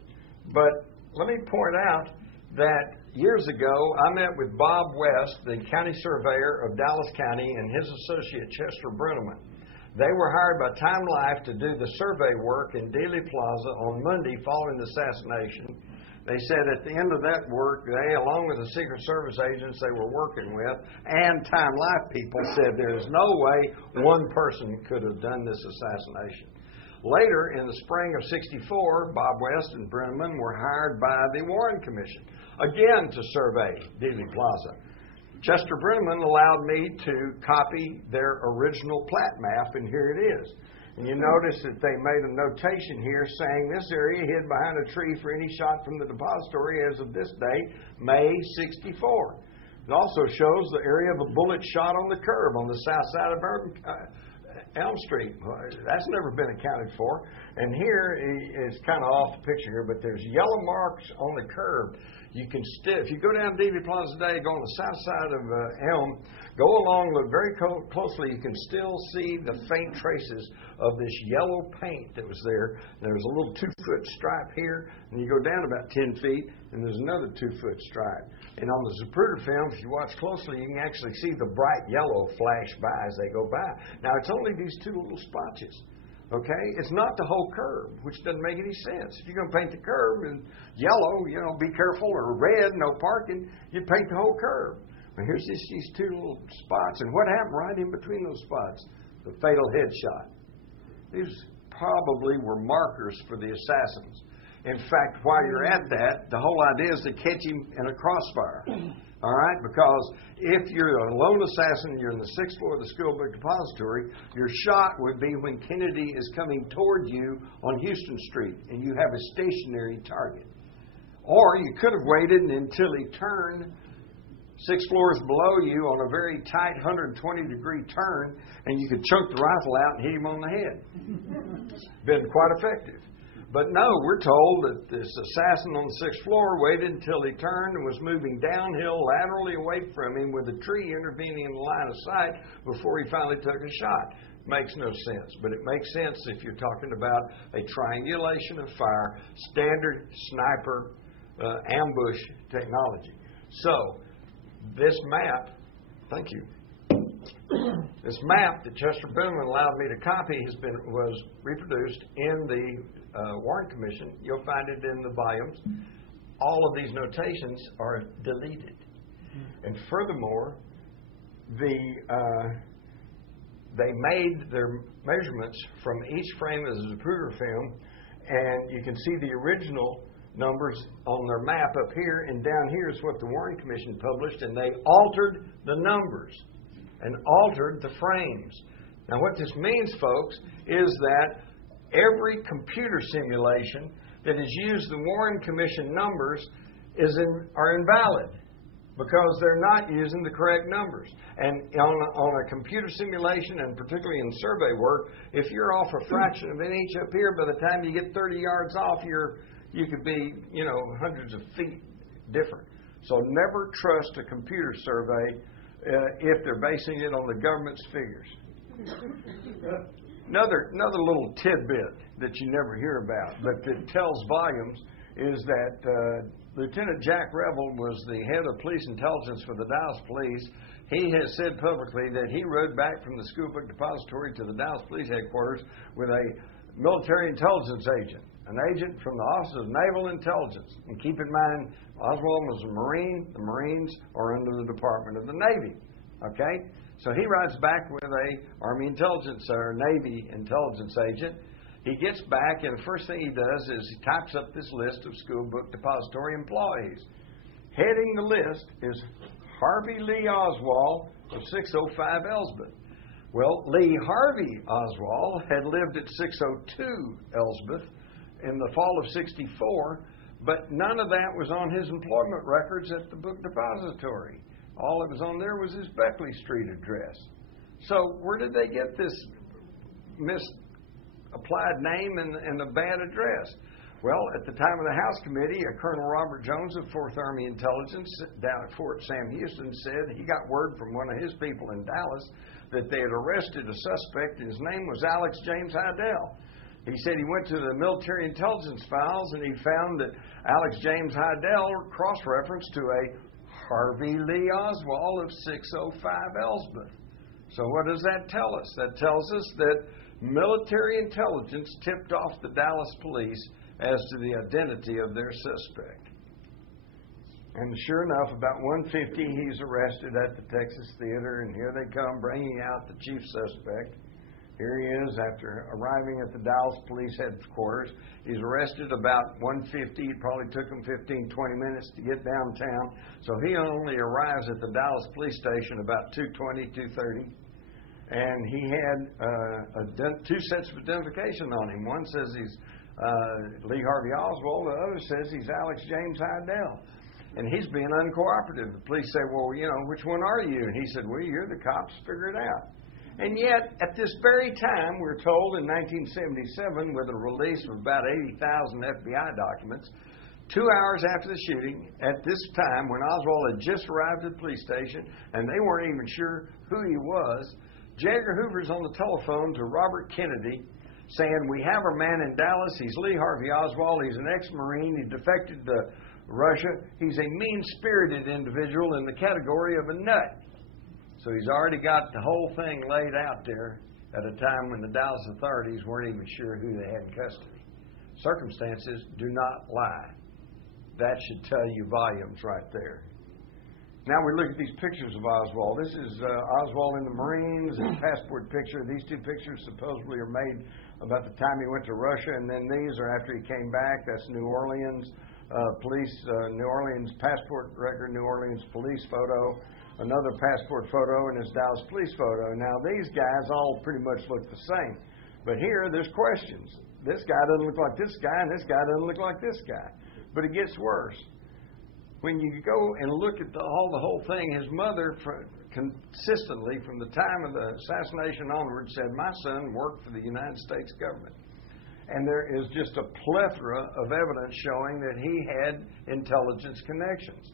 but let me point out that years ago I met with Bob West, the county surveyor of Dallas County, and his associate Chester Brenneman. They were hired by Time Life to do the survey work in Dealey Plaza on Monday following the assassination. They said at the end of that work, they, along with the Secret Service agents they were working with, and Time Life people, said there's no way one person could have done this assassination. Later, in the spring of '64, Bob West and Brenneman were hired by the Warren Commission, again to survey Dealey Plaza. Chester Brenneman allowed me to copy their original plat map, and here it is. And you notice that they made a notation here saying this area hid behind a tree for any shot from the depository as of this date, May '64. It also shows the area of a bullet shot on the curb on the south side of Elm Street. That's never been accounted for. And here it's kind of off the picture here, but there's yellow marks on the curb. You can still, if you go down Dealey Plaza today, go on the south side of Elm, go along, look very closely, you can still see the faint traces of this yellow paint that was there. There's a little 2-foot stripe here, and you go down about 10 feet, and there's another 2-foot stripe. And on the Zapruder film, if you watch closely, you can actually see the bright yellow flash by as they go by. Now, it's only these 2 little splotches. Okay? It's not the whole curb, which doesn't make any sense. If you're going to paint the curb in yellow, be careful, or red, no parking, you paint the whole curb. Now, here's these 2 little spots, and what happened right in between those spots? The fatal headshot. These probably were markers for the assassins. In fact, while you're at that, the whole idea is to catch him in a crossfire. All right? Because if you're a lone assassin and you're in the 6th floor of the Schoolbook Depository, your shot would be when Kennedy is coming toward you on Houston Street and you have a stationary target. Or you could have waited until he turned 6 floors below you on a very tight 120-degree turn, and you could chunk the rifle out and hit him on the head. It's been quite effective. But no, we're told that this assassin on the 6th floor waited until he turned and was moving downhill laterally away from him with a tree intervening in the line of sight before he finally took a shot. Makes no sense, but it makes sense if you're talking about a triangulation of fire, standard sniper ambush technology. So, this map, thank you. This map that Chester Booneman allowed me to copy was reproduced in the Warren Commission. You'll find it in the volumes. All of these notations are deleted, and furthermore, they made their measurements from each frame of the Zapruder film, and you can see the original numbers on their map up here, and down here is what the Warren Commission published, and they altered the numbers and altered the frames. Now, what this means, folks, is that every computer simulation that has used the Warren Commission numbers are invalid, because they're not using the correct numbers. And on a computer simulation, and particularly in survey work, if you're off a fraction of an inch up here, by the time you get 30 yards off, you could be, hundreds of feet different. So never trust a computer survey if they're basing it on the government's figures. Another little tidbit that you never hear about, but that tells volumes, is that Lieutenant Jack Revel was the head of police intelligence for the Dallas Police. He has said publicly that he rode back from the school book depository to the Dallas Police headquarters with a military intelligence agent, an agent from the Office of Naval Intelligence. And keep in mind, Oswald was a Marine. The Marines are under the Department of the Navy. Okay? So he rides back with a Army intelligence or Navy intelligence agent. He gets back, and the first thing he does is he types up this list of school book depository employees. Heading the list is Harvey Lee Oswald of 605 Elsbeth. Well, Lee Harvey Oswald had lived at 602 Elsbeth in the fall of '64, but none of that was on his employment records at the book depository. All that was on there was his Beckley Street address. So where did they get this misapplied name and a bad address? Well, at the time of the House Committee, Colonel Robert Jones of 4th Army Intelligence down at Fort Sam Houston said he got word from one of his people in Dallas that they had arrested a suspect, and his name was Alex James Hydell. He said he went to the military intelligence files and he found that Alex James Hydell cross-referenced to a Harvey Lee Oswald of 605 Elsbeth. So what does that tell us? That tells us that military intelligence tipped off the Dallas police as to the identity of their suspect. And sure enough, about 1:50, he's arrested at the Texas Theater, and here they come bringing out the chief suspect. Here he is after arriving at the Dallas Police headquarters. He's arrested about 1:50. It probably took him 15, 20 minutes to get downtown. So he only arrives at the Dallas Police Station about 2:20, 2:30. And he had two sets of identification on him. One says he's Lee Harvey Oswald. The other says he's Alex James Hydell. And he's being uncooperative. The police say, well, which one are you? And he said, well, you're the cops. Figure it out. And yet, at this very time, we're told in 1977, with a release of about 80,000 FBI documents, 2 hours after the shooting, at this time, when Oswald had just arrived at the police station, and they weren't even sure who he was, J. Edgar Hoover's on the telephone to Robert Kennedy, saying, we have our man in Dallas. He's Lee Harvey Oswald. He's an ex-Marine. He defected to Russia. He's a mean-spirited individual in the category of a nut. So he's already got the whole thing laid out there at a time when the Dallas authorities weren't even sure who they had in custody. Circumstances do not lie. That should tell you volumes right there. Now we look at these pictures of Oswald. This is Oswald in the Marines, his passport picture. These two pictures supposedly are made about the time he went to Russia, and then these are after he came back. That's New Orleans police, New Orleans passport record, New Orleans police photo. Another passport photo and his Dallas police photo. Now, these guys all pretty much look the same. But here, there's questions. This guy doesn't look like this guy, and this guy doesn't look like this guy. But it gets worse. When you go and look at the whole thing, his mother consistently, from the time of the assassination onward, said, my son worked for the United States government. And there is just a plethora of evidence showing that he had intelligence connections.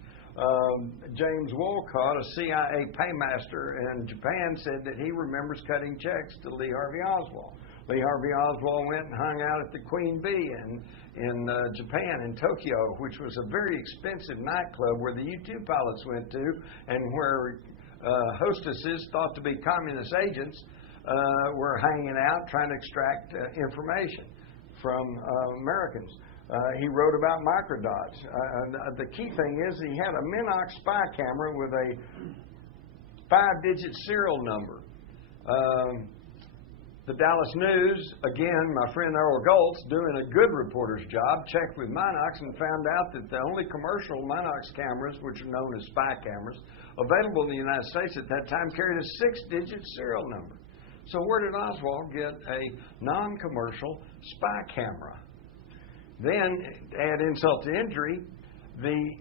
James Wolcott, a CIA paymaster in Japan, said that he remembers cutting checks to Lee Harvey Oswald. Lee Harvey Oswald went and hung out at the Queen Bee in Japan, in Tokyo, which was a very expensive nightclub where the U-2 pilots went to, and where hostesses thought to be communist agents were hanging out trying to extract information from Americans. He wrote about microdots. The key thing is he had a Minox spy camera with a 5-digit serial number. The Dallas News, again, my friend Earl Goltz, doing a good reporter's job, checked with Minox and found out that the only commercial Minox cameras, which are known as spy cameras, available in the United States at that time carried a 6-digit serial number. So where did Oswald get a non-commercial spy camera? Then, add insult to injury, the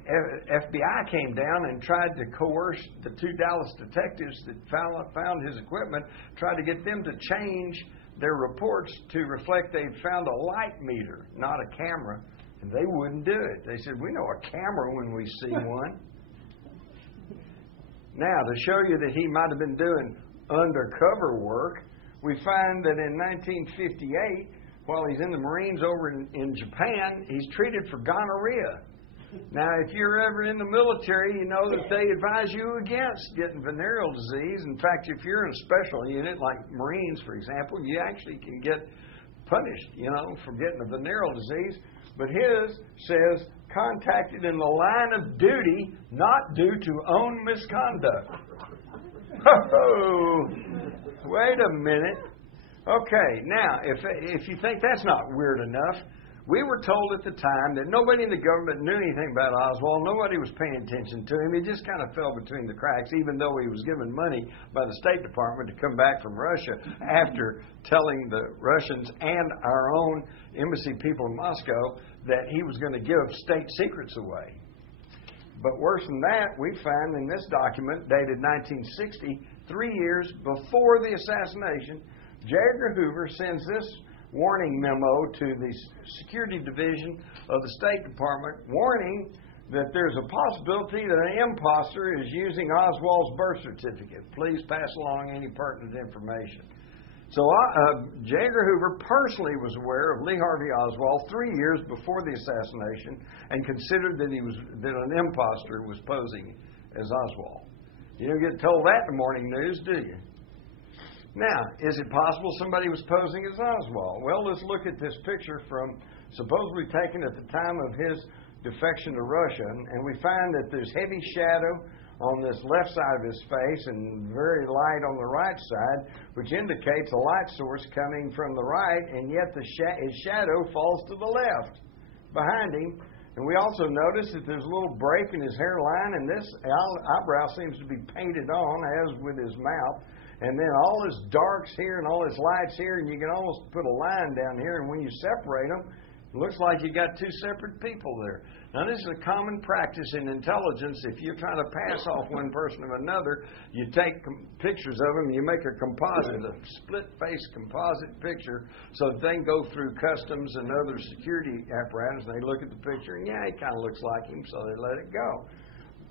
FBI came down and tried to coerce the 2 Dallas detectives that found his equipment, tried to get them to change their reports to reflect they'd found a light meter, not a camera, and they wouldn't do it. They said, we know a camera when we see one. Now, to show you that he might have been doing undercover work, we find that in 1958, while he's in the Marines over in Japan, he's treated for gonorrhea. Now, if you're ever in the military, you know that they advise you against getting venereal disease. In fact, if you're in a special unit, like Marines, for example, you actually can get punished, for getting a venereal disease. But his says, contacted in the line of duty, not due to own misconduct. Oh, wait a minute. Okay, now, if you think that's not weird enough, we were told at the time that nobody in the government knew anything about Oswald. Nobody was paying attention to him. He just kind of fell between the cracks, even though he was given money by the State Department to come back from Russia after telling the Russians and our own embassy people in Moscow that he was going to give state secrets away. But worse than that, we find in this document dated 1960, 3 years before the assassination, J. Edgar Hoover sends this warning memo to the Security Division of the State Department, warning that there's a possibility that an imposter is using Oswald's birth certificate. Please pass along any pertinent information. So J. Edgar Hoover personally was aware of Lee Harvey Oswald 3 years before the assassination and considered that that an imposter was posing as Oswald. You don't get told that in the morning news, do you? Now, is it possible somebody was posing as Oswald? Well, let's look at this picture from supposedly taken at the time of his defection to Russia, and we find that there's heavy shadow on this left side of his face and very light on the right side, which indicates a light source coming from the right, and yet his shadow falls to the left behind him. And we also notice that there's a little break in his hairline, and this eyebrow seems to be painted on, as with his mouth. And then all his darks here and all his lights here, and you can almost put a line down here, and when you separate them, it looks like you got 2 separate people there. Now, this is a common practice in intelligence. If you're trying to pass off one person of another, you take pictures of them, and you make a composite, a split-face composite picture, so that they can go through customs and other security apparatus, and they look at the picture, and yeah, he kind of looks like him, so they let it go.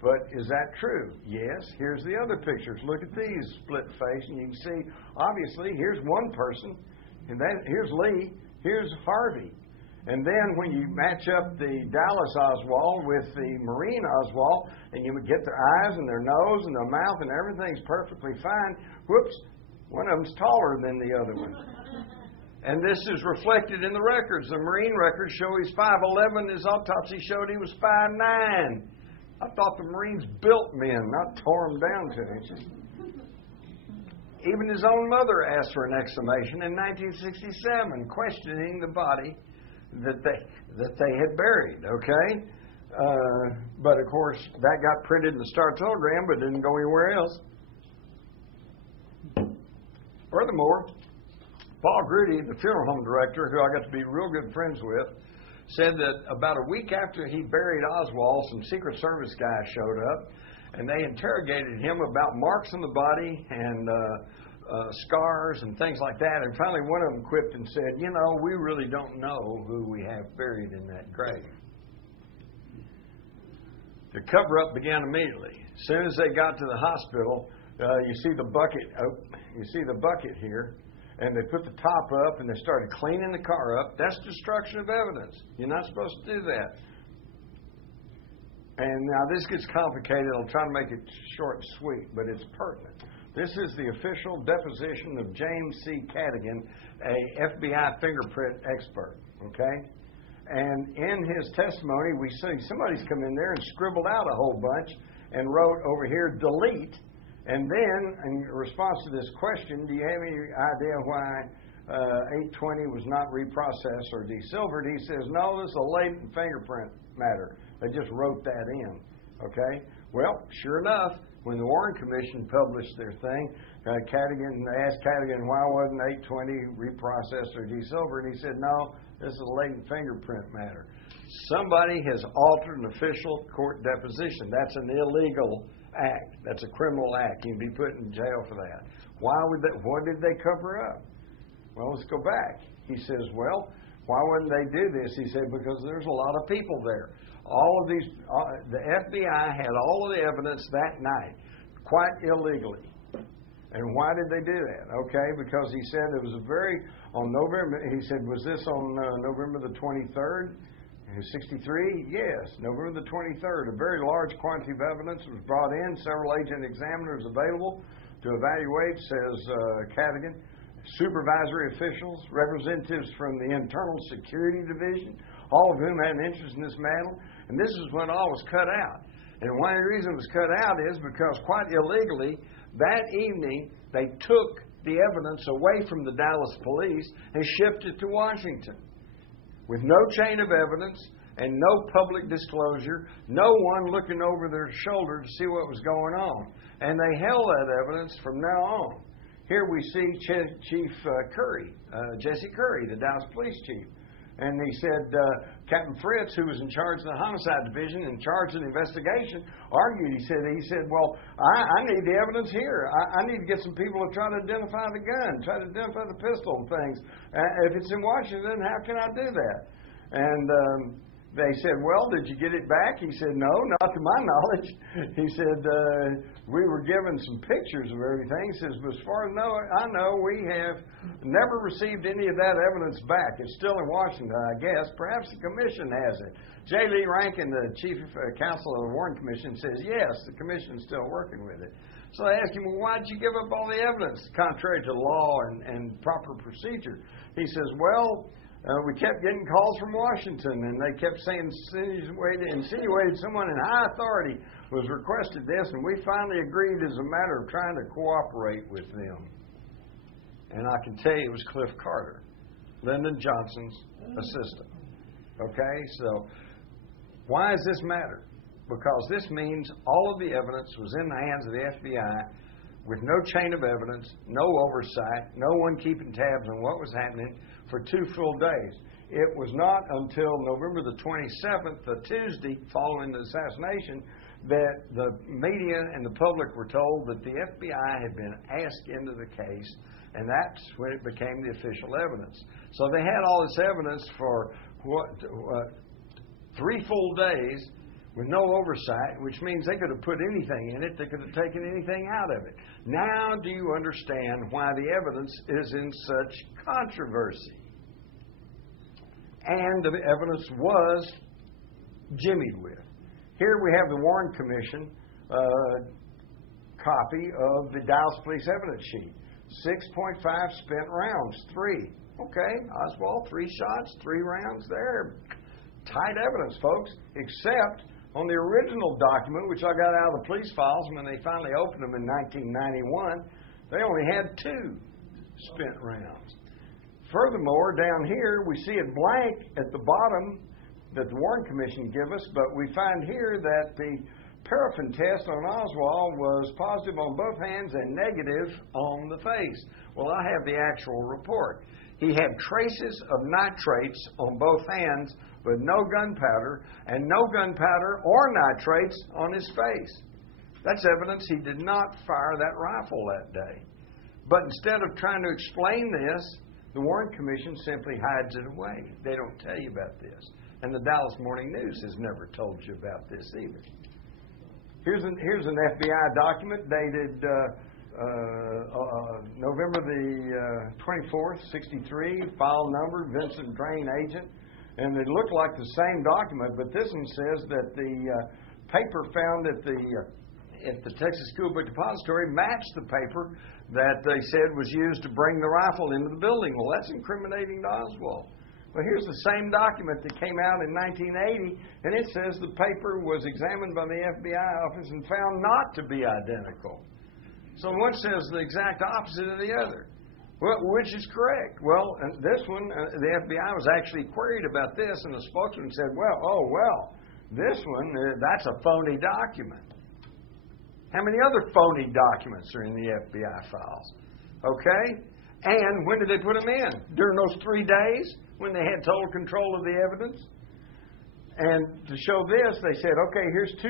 But is that true? Yes. Here's the other pictures. Look at these split face, and you can see, obviously, here's one person, and then here's Lee, here's Harvey. And then when you match up the Dallas Oswald with the Marine Oswald, and you get their eyes and their nose and their mouth and everything's perfectly fine, whoops, one of them's taller than the other one. And this is reflected in the records. The Marine records show he's 5'11". His autopsy showed he was 5'9". I thought the Marines built men, not tore them down to inches. Even his own mother asked for an exhumation in 1967, questioning the body that they had buried, okay? But, of course, that got printed in the Star-Telegram, but didn't go anywhere else. Furthermore, Paul Grudy, the funeral home director, who I got to be real good friends with, said that about a week after he buried Oswald, some Secret Service guys showed up, and they interrogated him about marks on the body and scars and things like that. And finally, one of them quipped and said, "You know, we really don't know who we have buried in that grave." The cover-up began immediately. As soon as they got to the hospital, you see the bucket. You see the bucket here, and they put the top up and they started cleaning the car up. That's destruction of evidence. You're not supposed to do that. And now this gets complicated. I'll try to make it short and sweet, but it's pertinent. This is the official deposition of James C. Cadigan, a FBI fingerprint expert. Okay? And in his testimony, we see somebody's come in there and scribbled out a whole bunch and wrote over here, delete. And then, in response to this question, do you have any idea why 820 was not reprocessed or desilvered? He says, no, this is a latent fingerprint matter. They just wrote that in. Okay? Well, sure enough, when the Warren Commission published their thing, Cadigan asked Cadigan, why wasn't 820 reprocessed or desilvered? He said, no, this is a latent fingerprint matter. Somebody has altered an official court deposition. That's an illegal act. That's a criminal act. You can be put in jail for that. What did they cover up? Well, let's go back. He says, well, why wouldn't they do this? He said, because there's a lot of people there. All of these, the FBI had all of the evidence that night, quite illegally. And why did they do that? Okay, because he said it was on November, he said, was this on November the 23rd? 63? Yes, November the 23rd. A very large quantity of evidence was brought in. Several agent examiners available to evaluate, says Cadigan. Supervisory officials, representatives from the Internal Security Division, all of whom had an interest in this matter. And this is when all was cut out. And one of the reasons it was cut out is because quite illegally, that evening, they took the evidence away from the Dallas police and shipped it to Washington. With no chain of evidence and no public disclosure, no one looking over their shoulder to see what was going on. And they held that evidence from now on. Here we see Chief Curry, Jesse Curry, the Dallas Police Chief. And he said, Captain Fritz, who was in charge of the homicide division, in charge of the investigation, argued. He said, well, I need the evidence here. I need to get some people to try to identify the gun, try to identify the pistol and things. If it's in Washington, how can I do that? And they said, well, did you get it back? He said, no, not to my knowledge. He said, we were given some pictures of everything. He says, but as far as I know, we have never received any of that evidence back. It's still in Washington, I guess. Perhaps the commission has it. J. Lee Rankin, the chief counsel of the Warren Commission, says, yes, the commission is still working with it. So they asked him, well, why did you give up all the evidence contrary to law and proper procedure? He says, well, we kept getting calls from Washington, and they kept saying, insinuated someone in high authority was requested this, and we finally agreed as a matter of trying to cooperate with them. And I can tell you it was Cliff Carter, Lyndon Johnson's assistant. Okay, so why does this matter? Because this means all of the evidence was in the hands of the FBI with no chain of evidence, no oversight, no one keeping tabs on what was happening for 2 full days. It was not until November the 27th, the Tuesday following the assassination, that the media and the public were told that the FBI had been asked into the case, and that's when it became the official evidence. So they had all this evidence for 3 full days with no oversight, which means they could have put anything in it. They could have taken anything out of it. Now do you understand why the evidence is in such controversy? And the evidence was jimmied with. Here we have the Warren Commission copy of the Dallas Police evidence sheet. 6.5 spent rounds, 3. Okay, Oswald, 3 shots, 3 rounds there. Tight evidence, folks, except on the original document, which I got out of the police files when they finally opened them in 1991, they only had 2 spent rounds. Furthermore, down here, we see it blank at the bottom that the Warren Commission give us, but we find here that the paraffin test on Oswald was positive on both hands and negative on the face. Well, I have the actual report. He had traces of nitrates on both hands, but no gunpowder, and no gunpowder or nitrates on his face. That's evidence he did not fire that rifle that day. But instead of trying to explain this, the Warren Commission simply hides it away. They don't tell you about this. And the Dallas Morning News has never told you about this either. Here's an FBI document dated November the 24th, 63, file number, Vincent Drain agent. And they look like the same document, but this one says that the paper found at the Texas School Book Depository matched the paper that they said was used to bring the rifle into the building. Well, that's incriminating to Oswald. Well, here's the same document that came out in 1980, and it says the paper was examined by the FBI office and found not to be identical. So one says the exact opposite of the other. Well, which is correct? Well, this one, the FBI was actually queried about this, and the spokesman said, this one, that's a phony document. How many other phony documents are in the FBI files? Okay? And when did they put them in? During those 3 days when they had total control of the evidence? And to show this, they said, okay, here's 2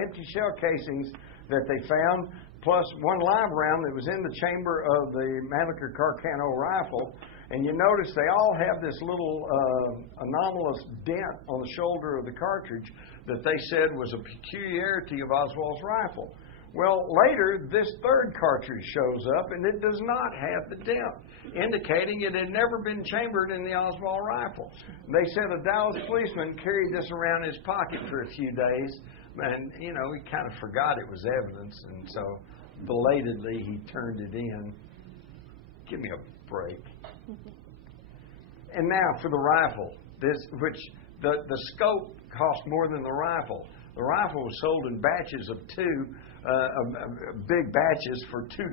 empty shell casings that they found, plus 1 live round that was in the chamber of the Mannlicher Carcano rifle. And you notice they all have this little anomalous dent on the shoulder of the cartridge that they said was a peculiarity of Oswald's rifle. Well, later, this 3rd cartridge shows up, and it does not have the dent, indicating it had never been chambered in the Oswald rifle. They said a Dallas policeman carried this around in his pocket for a few days, and, he kind of forgot it was evidence, and so belatedly he turned it in. Give me a break. And now for the rifle, which the scope cost more than the rifle. The rifle was sold in batches of 2, big batches for $2.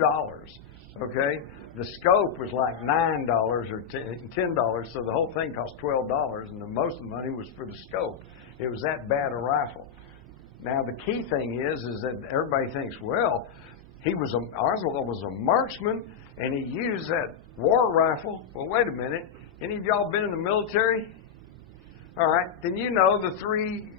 Okay, the scope was like $9 or $10, so the whole thing cost $12, and most of the money was for the scope. It was that bad a rifle. Now the key thing is that everybody thinks, well, Oswald was a marksman, and he used that war rifle. Well, wait a minute. Any of y'all been in the military? All right, then you know the 3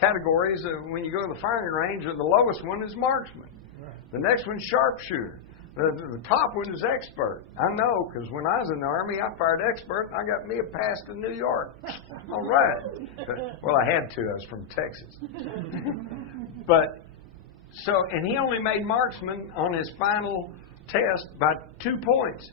categories of when you go to the firing range, the lowest one is marksman. Right. The next one's sharpshooter. The top one is expert. I know, because when I was in the Army, I fired expert, and I got me a pass to New York. All right. Well, I had to. I was from Texas. And he only made marksman on his final test by 2 points.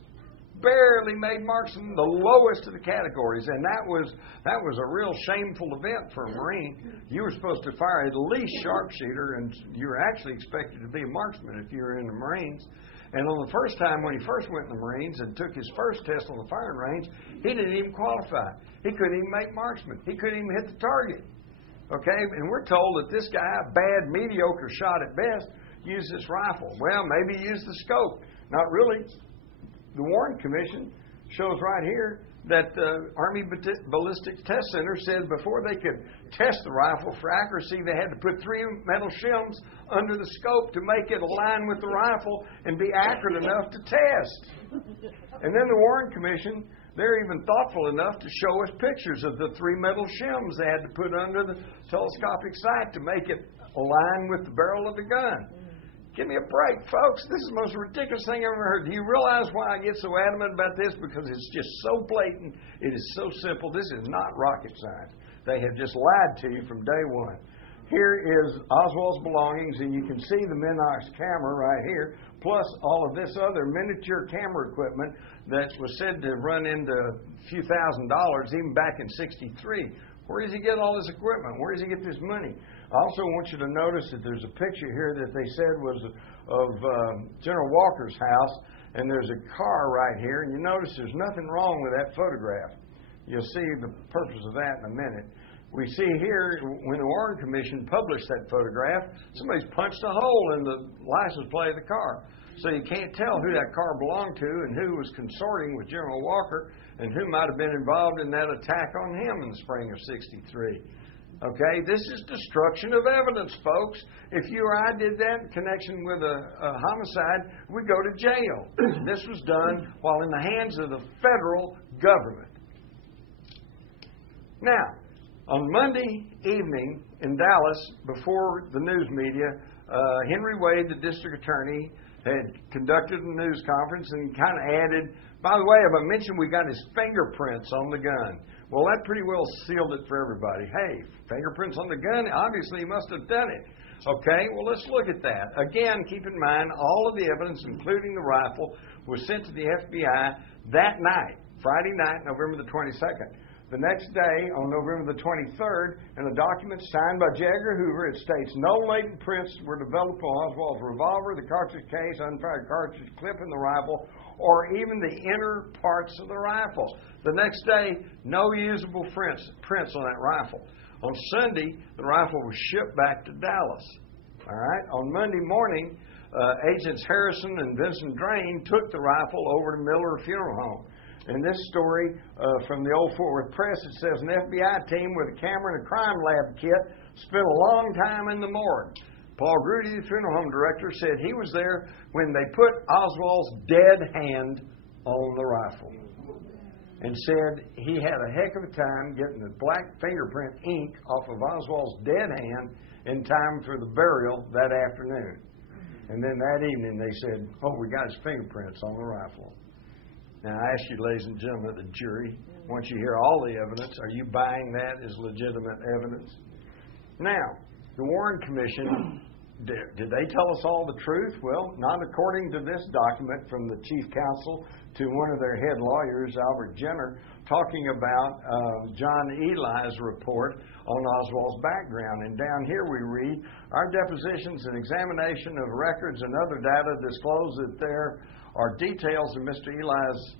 Barely made marksman, the lowest of the categories, and that was a real shameful event for a Marine. You were supposed to fire at least sharpshooter, and you were actually expected to be a marksman if you were in the Marines. And on the first time when he first went in the Marines and took his first test on the firing range, he didn't even qualify. He couldn't even make marksman. He couldn't even hit the target. Okay, and we're told that this guy, a bad, mediocre shot at best, used this rifle. Well, maybe he used the scope. Not really. The Warren Commission shows right here that the Army Ballistic Test Center said before they could test the rifle for accuracy, they had to put 3 metal shims under the scope to make it align with the rifle and be accurate enough to test. And then the Warren Commission, they're even thoughtful enough to show us pictures of the 3 metal shims they had to put under the telescopic sight to make it align with the barrel of the gun. Give me a break, folks. This is the most ridiculous thing I've ever heard. Do you realize why I get so adamant about this? Because it's just so blatant. It is so simple. This is not rocket science. They have just lied to you from day one. Here is Oswald's belongings, and you can see the Minox camera right here, plus all of this other miniature camera equipment that was said to run into a few $1,000s even back in '63. Where does he get all this equipment? Where does he get this money? I also want you to notice that there's a picture here that they said was of General Walker's house, and there's a car right here, and you notice there's nothing wrong with that photograph. You'll see the purpose of that in a minute. We see here, when the Warren Commission published that photograph, somebody's punched a hole in the license plate of the car. So you can't tell who that car belonged to and who was consorting with General Walker and who might have been involved in that attack on him in the spring of '63. Okay, this is destruction of evidence, folks. If you or I did that in connection with a homicide, we'd go to jail. This was done while in the hands of the federal government. Now, on Monday evening in Dallas, before the news media, Henry Wade, the district attorney, had conducted a news conference and kind of added, by the way, if I mentioned we got his fingerprints on the gun. Well, that pretty well sealed it for everybody. Hey, fingerprints on the gun? Obviously, he must have done it. Okay, well, let's look at that. Again, keep in mind, all of the evidence, including the rifle, was sent to the FBI that night, Friday night, November the 22nd. The next day, on November the 23rd, in a document signed by Jagger Hoover, it states, no latent prints were developed on Oswald's revolver, the cartridge case, unfired cartridge clip in the rifle, or even the inner parts of the rifle. The next day, no usable prints on that rifle. On Sunday, the rifle was shipped back to Dallas. All right. On Monday morning, Agents Harrison and Vincent Drain took the rifle over to Miller Funeral Home. In this story from the Old Fort Worth Press, it says an FBI team with a camera and a crime lab kit spent a long time in the morgue. Paul Grudy, the funeral home director, said he was there when they put Oswald's dead hand on the rifle and said he had a heck of a time getting the black fingerprint ink off of Oswald's dead hand in time for the burial that afternoon. And then that evening they said, oh, we got his fingerprints on the rifle. Now, I ask you, ladies and gentlemen of the jury, once you hear all the evidence, are you buying that as legitimate evidence? Now, the Warren Commission, did they tell us all the truth? Well, not according to this document from the chief counsel to one of their head lawyers, Albert Jenner, talking about John Eli's report on Oswald's background. And down here we read, our depositions and examination of records and other data disclose that there are details in Mr. Eli's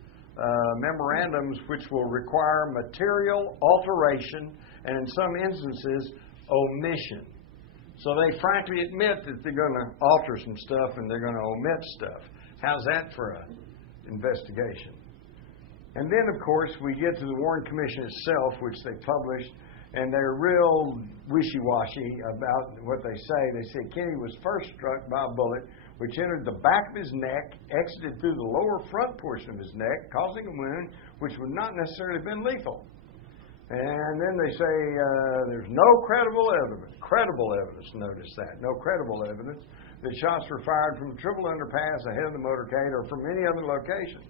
memorandums which will require material alteration and in some instances omission. So they frankly admit that they're going to alter some stuff and they're going to omit stuff. How's that for an investigation? And then, of course, we get to the Warren Commission itself, which they published, and they're real wishy-washy about what they say. They say Kennedy was first struck by a bullet which entered the back of his neck, exited through the lower front portion of his neck, causing a wound which would not necessarily have been lethal. And then they say there's no credible evidence, notice that, no credible evidence that shots were fired from a triple underpass ahead of the motorcade or from any other location.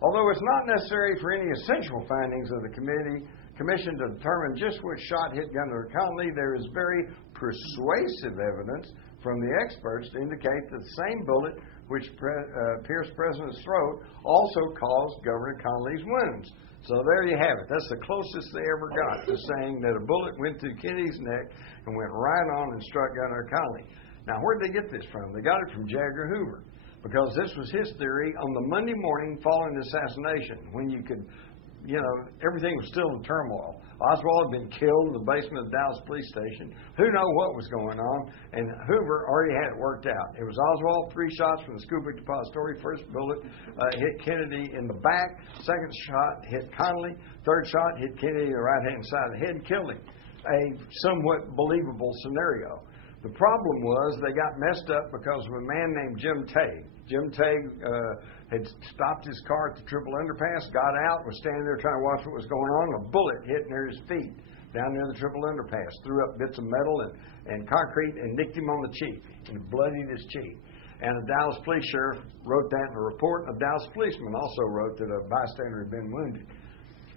Although it's not necessary for any essential findings of the commission to determine just which shot hit Governor Connally, there is very persuasive evidence from the experts to indicate that the same bullet which pierced the President's throat also caused Governor Connally's wounds. So there you have it. That's the closest they ever got to saying that a bullet went through Kennedy's neck and went right on and struck Governor Connally. Now, where did they get this from? They got it from Jagger Hoover, because this was his theory on the Monday morning following the assassination, when you could, everything was still in turmoil. Oswald had been killed in the basement of the Dallas police station. Who knew what was going on? And Hoover already had it worked out. It was Oswald, 3 shots from the Scuba Depository. First bullet hit Kennedy in the back. Second shot hit Connally. Third shot hit Kennedy in the right-hand side of the head and killed him. A somewhat believable scenario. The problem was they got messed up because of a man named Jim Tague. Jim Tague had stopped his car at the triple underpass, got out, was standing there trying to watch what was going on. A bullet hit near his feet down near the triple underpass, threw up bits of metal and concrete and nicked him on the cheek and bloodied his cheek. And a Dallas police sheriff wrote that in a report. A Dallas policeman also wrote that a bystander had been wounded.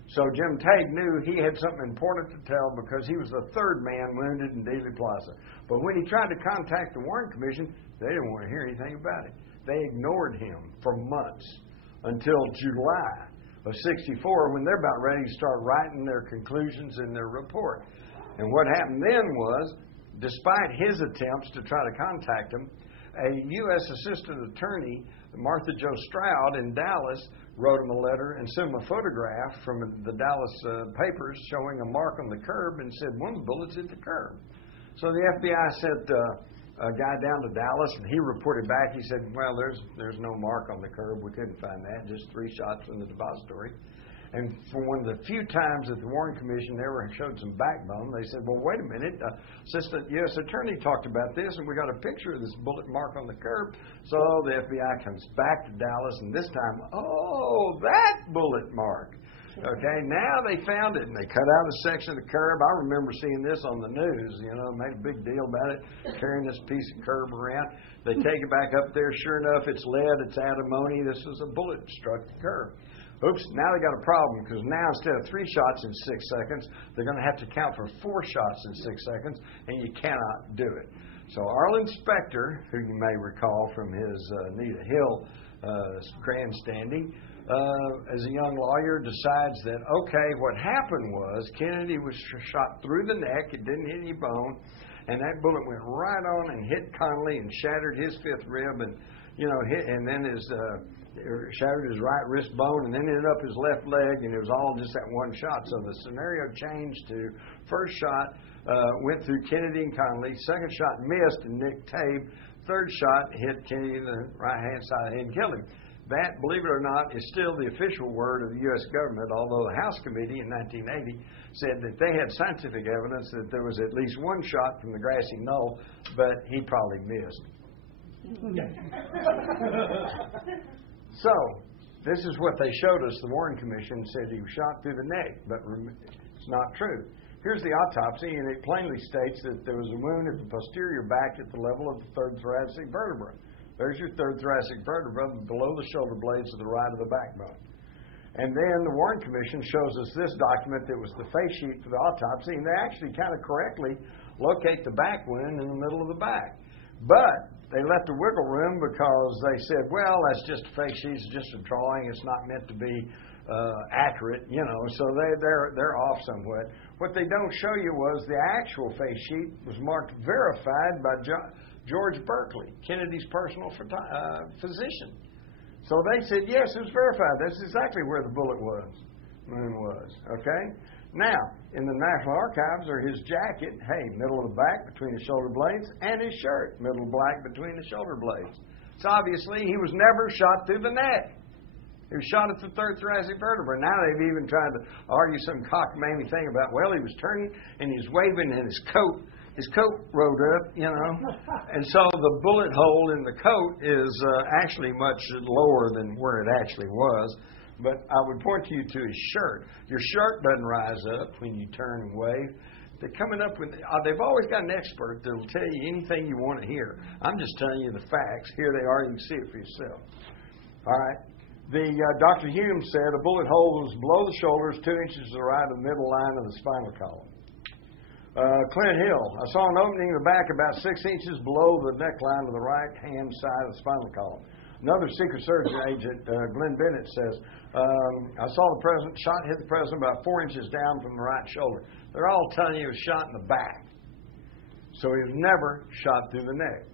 So Jim Tague knew he had something important to tell because he was the 3rd man wounded in Dealey Plaza. But when he tried to contact the Warren Commission, they didn't want to hear anything about it. They ignored him for months until July of '64, when they're about ready to start writing their conclusions in their report. And what happened then was, despite his attempts to try to contact him, a U.S. Assistant Attorney, Martha Jo Stroud in Dallas, wrote him a letter and sent him a photograph from the Dallas papers showing a mark on the curb and said one of the bullets hit the curb. So the FBI sent a guy down to Dallas, and he reported back. He said, well, there's no mark on the curb. We couldn't find that. Just 3 shots from the depository. And for one of the few times that the Warren Commission ever showed some backbone, they said, well, wait a minute. Assistant U.S. Attorney talked about this, and we got a picture of this bullet mark on the curb. So the FBI comes back to Dallas, and this time, that bullet mark. Okay, now they found it, and they cut out a section of the curb. I remember seeing this on the news, made a big deal about it, carrying this piece of curb around. They take it back up there. Sure enough, it's lead, it's antimony. This was a bullet that struck the curb. Oops, now they got a problem, because now instead of 3 shots in 6 seconds, they're going to have to count for 4 shots in 6 seconds, and you cannot do it. So Arlen Specter, who you may recall from his Anita Hill grandstanding, as a young lawyer, decides that, okay, what happened was Kennedy was shot through the neck. It didn't hit any bone, and that bullet went right on and hit Connolly and shattered his 5th rib, and and then shattered his right wrist bone, and then ended up his left leg, and it was all just that one shot. So the scenario changed to first shot went through Kennedy and Connolly, second shot missed and Nick Tabe, third shot hit Kennedy in the right-hand side of the head and killed him. That, believe it or not, is still the official word of the U.S. government, although the House Committee in 1980 said that they had scientific evidence that there was at least one shot from the grassy knoll, but he probably missed. So, this is what they showed us. The Warren Commission said he was shot through the neck, but it's not true. Here's the autopsy, and it plainly states that there was a wound at the posterior back at the level of the third thoracic vertebra. There's your third thoracic vertebra below the shoulder blades to the right of the backbone. And then the Warren Commission shows us this document that was the face sheet for the autopsy, and they actually kind of correctly locate the back wound in the middle of the back. But they left a wiggle room because they said, well, that's just a face sheet, it's just a drawing, it's not meant to be accurate, so they're off somewhat. What they don't show you was the actual face sheet was marked verified by George Berkeley, Kennedy's personal physician. So they said, yes, it was verified. That's exactly where the wound was. Okay? Now, in the National Archives are his jacket, middle of the back between the shoulder blades, and his shirt, middle black between the shoulder blades. So obviously he was never shot through the neck. He was shot at the third thoracic vertebra. Now they've even tried to argue some cockamamie thing about, well, he was turning and he's waving and his coat rode up, And so the bullet hole in the coat is actually much lower than where it actually was. But I would point you to his shirt. Your shirt doesn't rise up when you turn and wave. They're coming up with, they've always got an expert that will tell you anything you want to hear. I'm just telling you the facts. Here they are. You can see it for yourself. All right. Dr. Hume said a bullet hole was below the shoulders, 2 inches to the right of the middle line of the spinal column. Clint Hill, I saw an opening in the back about 6 inches below the neckline of the right-hand side of the spinal column. Another Secret Service agent, Glenn Bennett, says, I saw the president, shot hit the president about 4 inches down from the right shoulder. They're all telling you he was shot in the back. So he was never shot through the neck.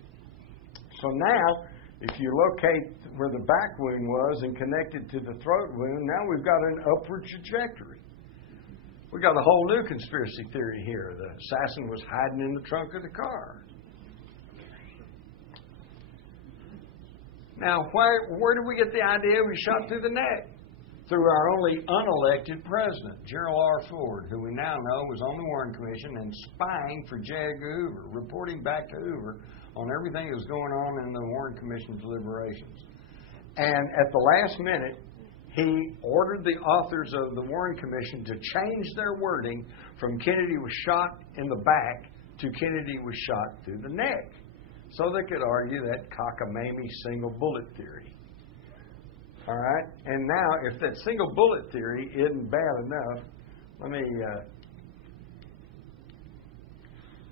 So now, if you locate where the back wound was and connect it to the throat wound, now we've got an upward trajectory. We've got a whole new conspiracy theory here. The assassin was hiding in the trunk of the car. Now, where did we get the idea we shot through the neck? Through our only unelected president, Gerald R. Ford, who we now know was on the Warren Commission and spying for J. Edgar Hoover, reporting back to Hoover on everything that was going on in the Warren Commission deliberations. And at the last minute, he ordered the authors of the Warren Commission to change their wording from Kennedy was shot in the back to Kennedy was shot through the neck, so they could argue that cockamamie single bullet theory. All right? And now, if that single bullet theory isn't bad enough,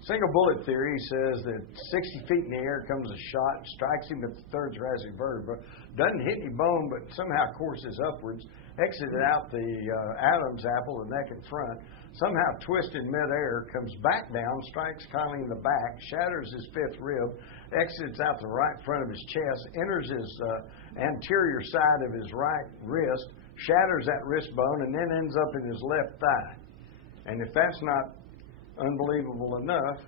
single bullet theory says that 60 feet in the air comes a shot, strikes him at the third thoracic vertebra, doesn't hit any bone, but somehow courses upwards, exited out the Adam's apple, the neck and front, somehow twisted midair, comes back down, strikes Connolly in the back, shatters his 5th rib, exits out the right front of his chest, enters his anterior side of his right wrist, shatters that wrist bone, and then ends up in his left thigh. And if that's not unbelievable enough,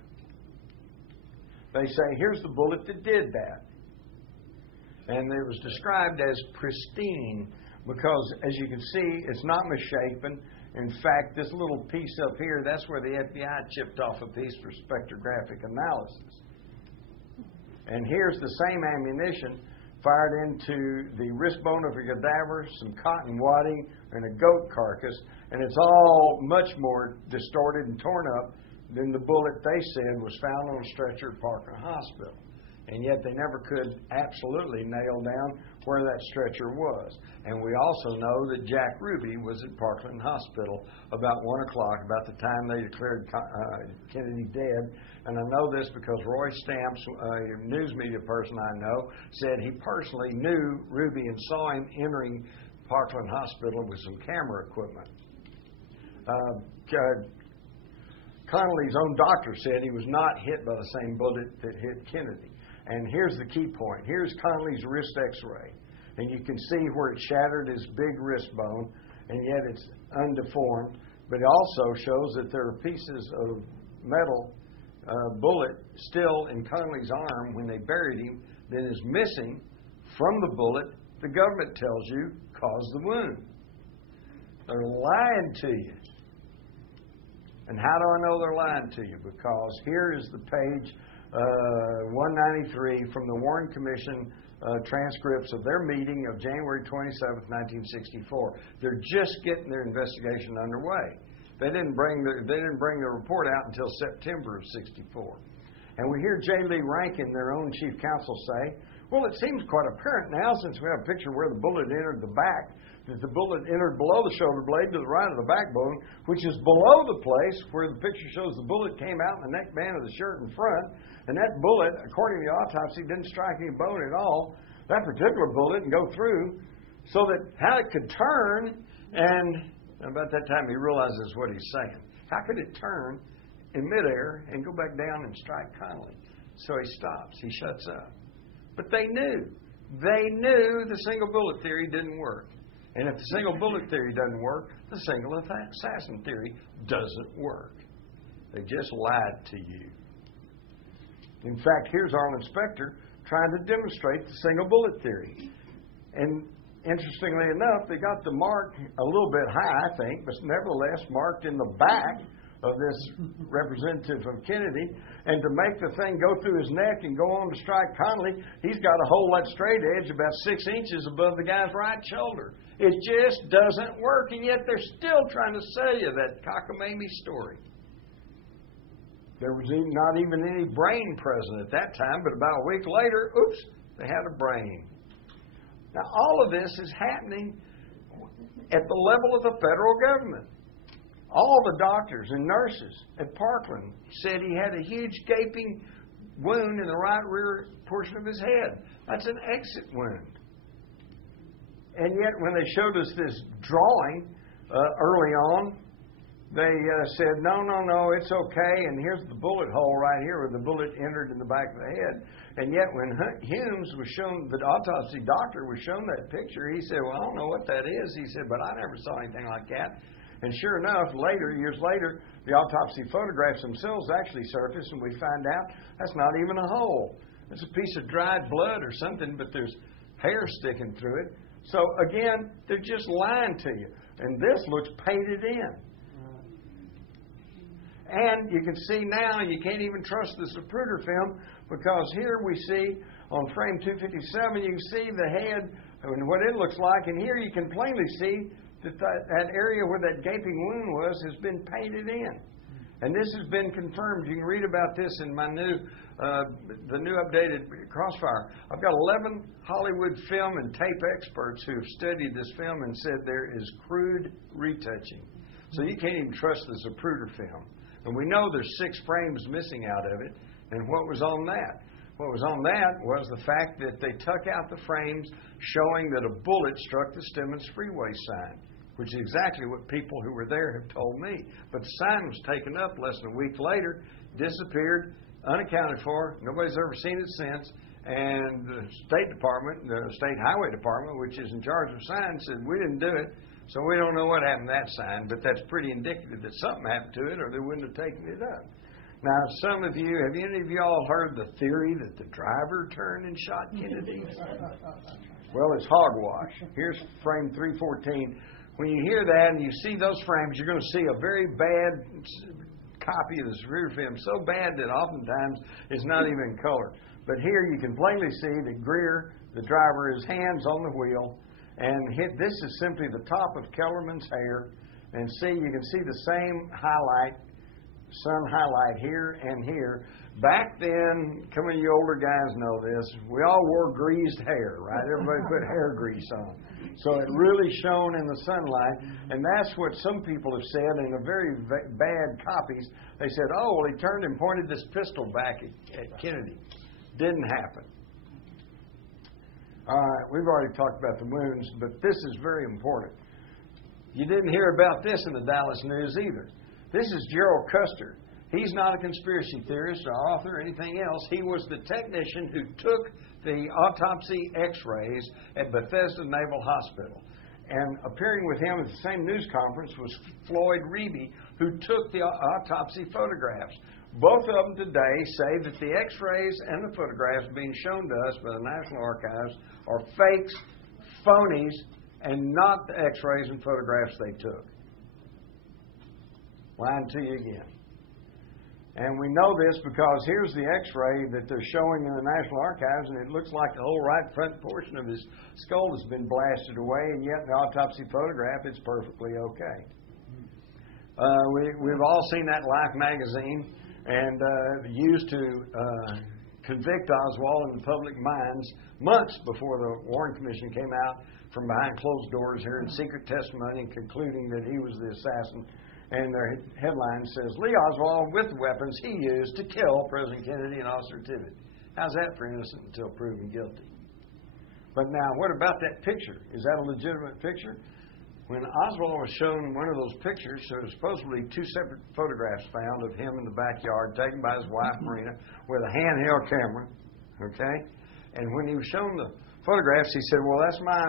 they say, here's the bullet that did that. And it was described as pristine because, as you can see, it's not misshapen. In fact, this little piece up here, that's where the FBI chipped off a piece for spectrographic analysis. And here's the same ammunition fired into the wrist bone of a cadaver, some cotton wadding, and a goat carcass, and it's all much more distorted and torn up than the bullet they said was found on a stretcher at Parkland Hospital. And yet they never could absolutely nail down where that stretcher was. And we also know that Jack Ruby was at Parkland Hospital about 1 o'clock, about the time they declared Kennedy dead. And I know this because Roy Stamps, a news media person I know, said he personally knew Ruby and saw him entering Parkland Hospital with some camera equipment. Connolly's own doctor said he was not hit by the same bullet that hit Kennedy. And here's the key point. Here's Connolly's wrist x-ray. And you can see where it shattered his big wrist bone, and yet it's undeformed. But it also shows that there are pieces of metal bullet still in Connolly's arm when they buried him that is missing from the bullet the government tells you caused the wound. They're lying to you. And how do I know they're lying to you? Because here is the page 193 from the Warren Commission transcripts of their meeting of January 27, 1964. They're just getting their investigation underway. They didn't bring the report out until September of 64. And we hear J. Lee Rankin, their own chief counsel, say, well, it seems quite apparent now, since we have a picture where the bullet entered the back, that the bullet entered below the shoulder blade to the right of the backbone, which is below the place where the picture shows the bullet came out in the neckband of the shirt in front. And that bullet, according to the autopsy, didn't strike any bone at all. That particular bullet didn't go through, so that how it could turn, and about that time he realizes what he's saying. How could it turn in midair and go back down and strike Connolly? So he stops. He shuts up. But they knew. They knew the single bullet theory didn't work. And if the single bullet theory doesn't work, the single assassin theory doesn't work. They just lied to you. In fact, here's Arlen Specter trying to demonstrate the single bullet theory. And interestingly enough, they got the mark a little bit high, I think, but nevertheless marked in the back of this representative of Kennedy. And to make the thing go through his neck and go on to strike Connolly, he's got to hold that straight edge about 6 inches above the guy's right shoulder. It just doesn't work, and yet they're still trying to sell you that cockamamie story. There was not even any brain present at that time, but about a week later, oops, they had a brain. Now, all of this is happening at the level of the federal government. All the doctors and nurses at Parkland said he had a huge gaping wound in the right rear portion of his head. That's an exit wound. And yet, when they showed us this drawing early on, they said, no, it's okay, and here's the bullet hole right here where the bullet entered in the back of the head. And yet, when Humes was shown, the autopsy doctor was shown that picture, he said, well, I don't know what that is. He said, but I never saw anything like that. And sure enough, years later, the autopsy photographs themselves actually surfaced, and we find out that's not even a hole. It's a piece of dried blood or something, but there's hair sticking through it. So, again, they're just lying to you. And this looks painted in. And you can see now, you can't even trust the Zapruder film, because here we see on frame 257, you can see the head and what it looks like. And here you can plainly see that area where that gaping wound was has been painted in. And this has been confirmed. You can read about this in my the new updated Crossfire. I've got 11 Hollywood film and tape experts who have studied this film and said there is crude retouching. So you can't even trust the Zapruder film. And we know there's 6 frames missing out of it. And what was on that? What was on that was the fact that they took out the frames showing that a bullet struck the Stemmons Freeway sign, which is exactly what people who were there have told me. But the sign was taken up less than a week later, disappeared, unaccounted for. Nobody's ever seen it since. And the State Department, the State Highway Department, which is in charge of signs, said, we didn't do it. So we don't know what happened to that sign, but that's pretty indicative that something happened to it or they wouldn't have taken it up. Now, some of you, have any of you all heard the theory that the driver turned and shot Kennedy? Well, it's hogwash. Here's frame 314. When you hear that and you see those frames, you're going to see a very bad copy of the Zapruder film, so bad that oftentimes it's not even in color. But here you can plainly see that Greer the driver, his hands on the wheel, and this is simply the top of Kellerman's hair. And see, you can see the same highlight, sun highlight here and here. Back then, some of you older guys know this, we all wore greased hair, right? Everybody put hair grease on. So it really shone in the sunlight, and that's what some people have said in the very bad copies. They said, oh, well, he turned and pointed this pistol back at Kennedy. Didn't happen. All right, we've already talked about the wounds, but this is very important. You didn't hear about this in the Dallas News either. This is Gerald Custer. He's not a conspiracy theorist or author or anything else. He was the technician who took the autopsy x-rays at Bethesda Naval Hospital. And appearing with him at the same news conference was Floyd Reeby, who took the autopsy photographs. Both of them today say that the x-rays and the photographs being shown to us by the National Archives are fakes, phonies, and not the x-rays and photographs they took. Lying to you again. And we know this because here's the x-ray that they're showing in the National Archives, and it looks like the whole right front portion of his skull has been blasted away, and yet in the autopsy photograph, it's perfectly okay. We've all seen that Life magazine, and used to convict Oswald in the public minds months before the Warren Commission came out from behind closed doors here in secret testimony, concluding that he was the assassin. And their headline says, Lee Oswald with the weapons he used to kill President Kennedy and Officer Tibbet. How's that for innocent until proven guilty? But now, what about that picture? Is that a legitimate picture? When Oswald was shown one of those pictures, there were supposedly two separate photographs found of him in the backyard, taken by his wife, Marina, with a handheld camera. Okay? And when he was shown the photographs, he said, well, that's my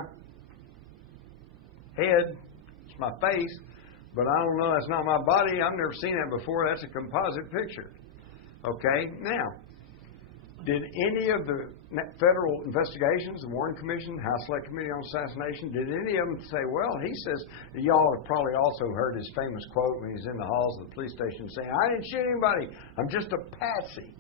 head, it's my face, but I don't know, that's not my body. I've never seen that before. That's a composite picture. Okay? Now, did any of the federal investigations, the Warren Commission, House Select Committee on Assassination, did any of them say, well, he says, y'all have probably also heard his famous quote when he's in the halls of the police station saying, I didn't shoot anybody. I'm just a patsy.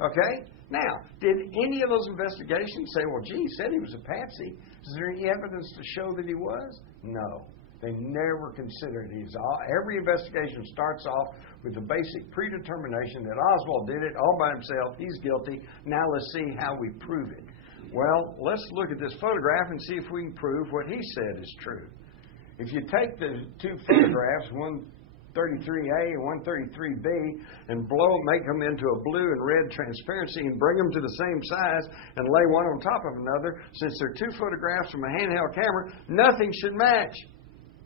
Okay? Now, did any of those investigations say, well, gee, he said he was a patsy. Is there any evidence to show that he was? No. They never considered it. Every investigation starts off with the basic predetermination that Oswald did it all by himself. He's guilty. Now let's see how we prove it. Well, let's look at this photograph and see if we can prove what he said is true. If you take the two photographs, 133A and 133B, and make them into a blue and red transparency and bring them to the same size and lay one on top of another, since they're two photographs from a handheld camera, nothing should match.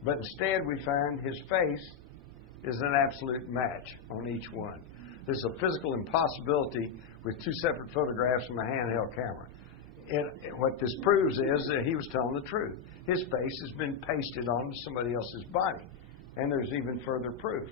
But instead, we find his face is an absolute match on each one. There's a physical impossibility with two separate photographs from a handheld camera. What this proves is that he was telling the truth. His face has been pasted onto somebody else's body. And there's even further proof.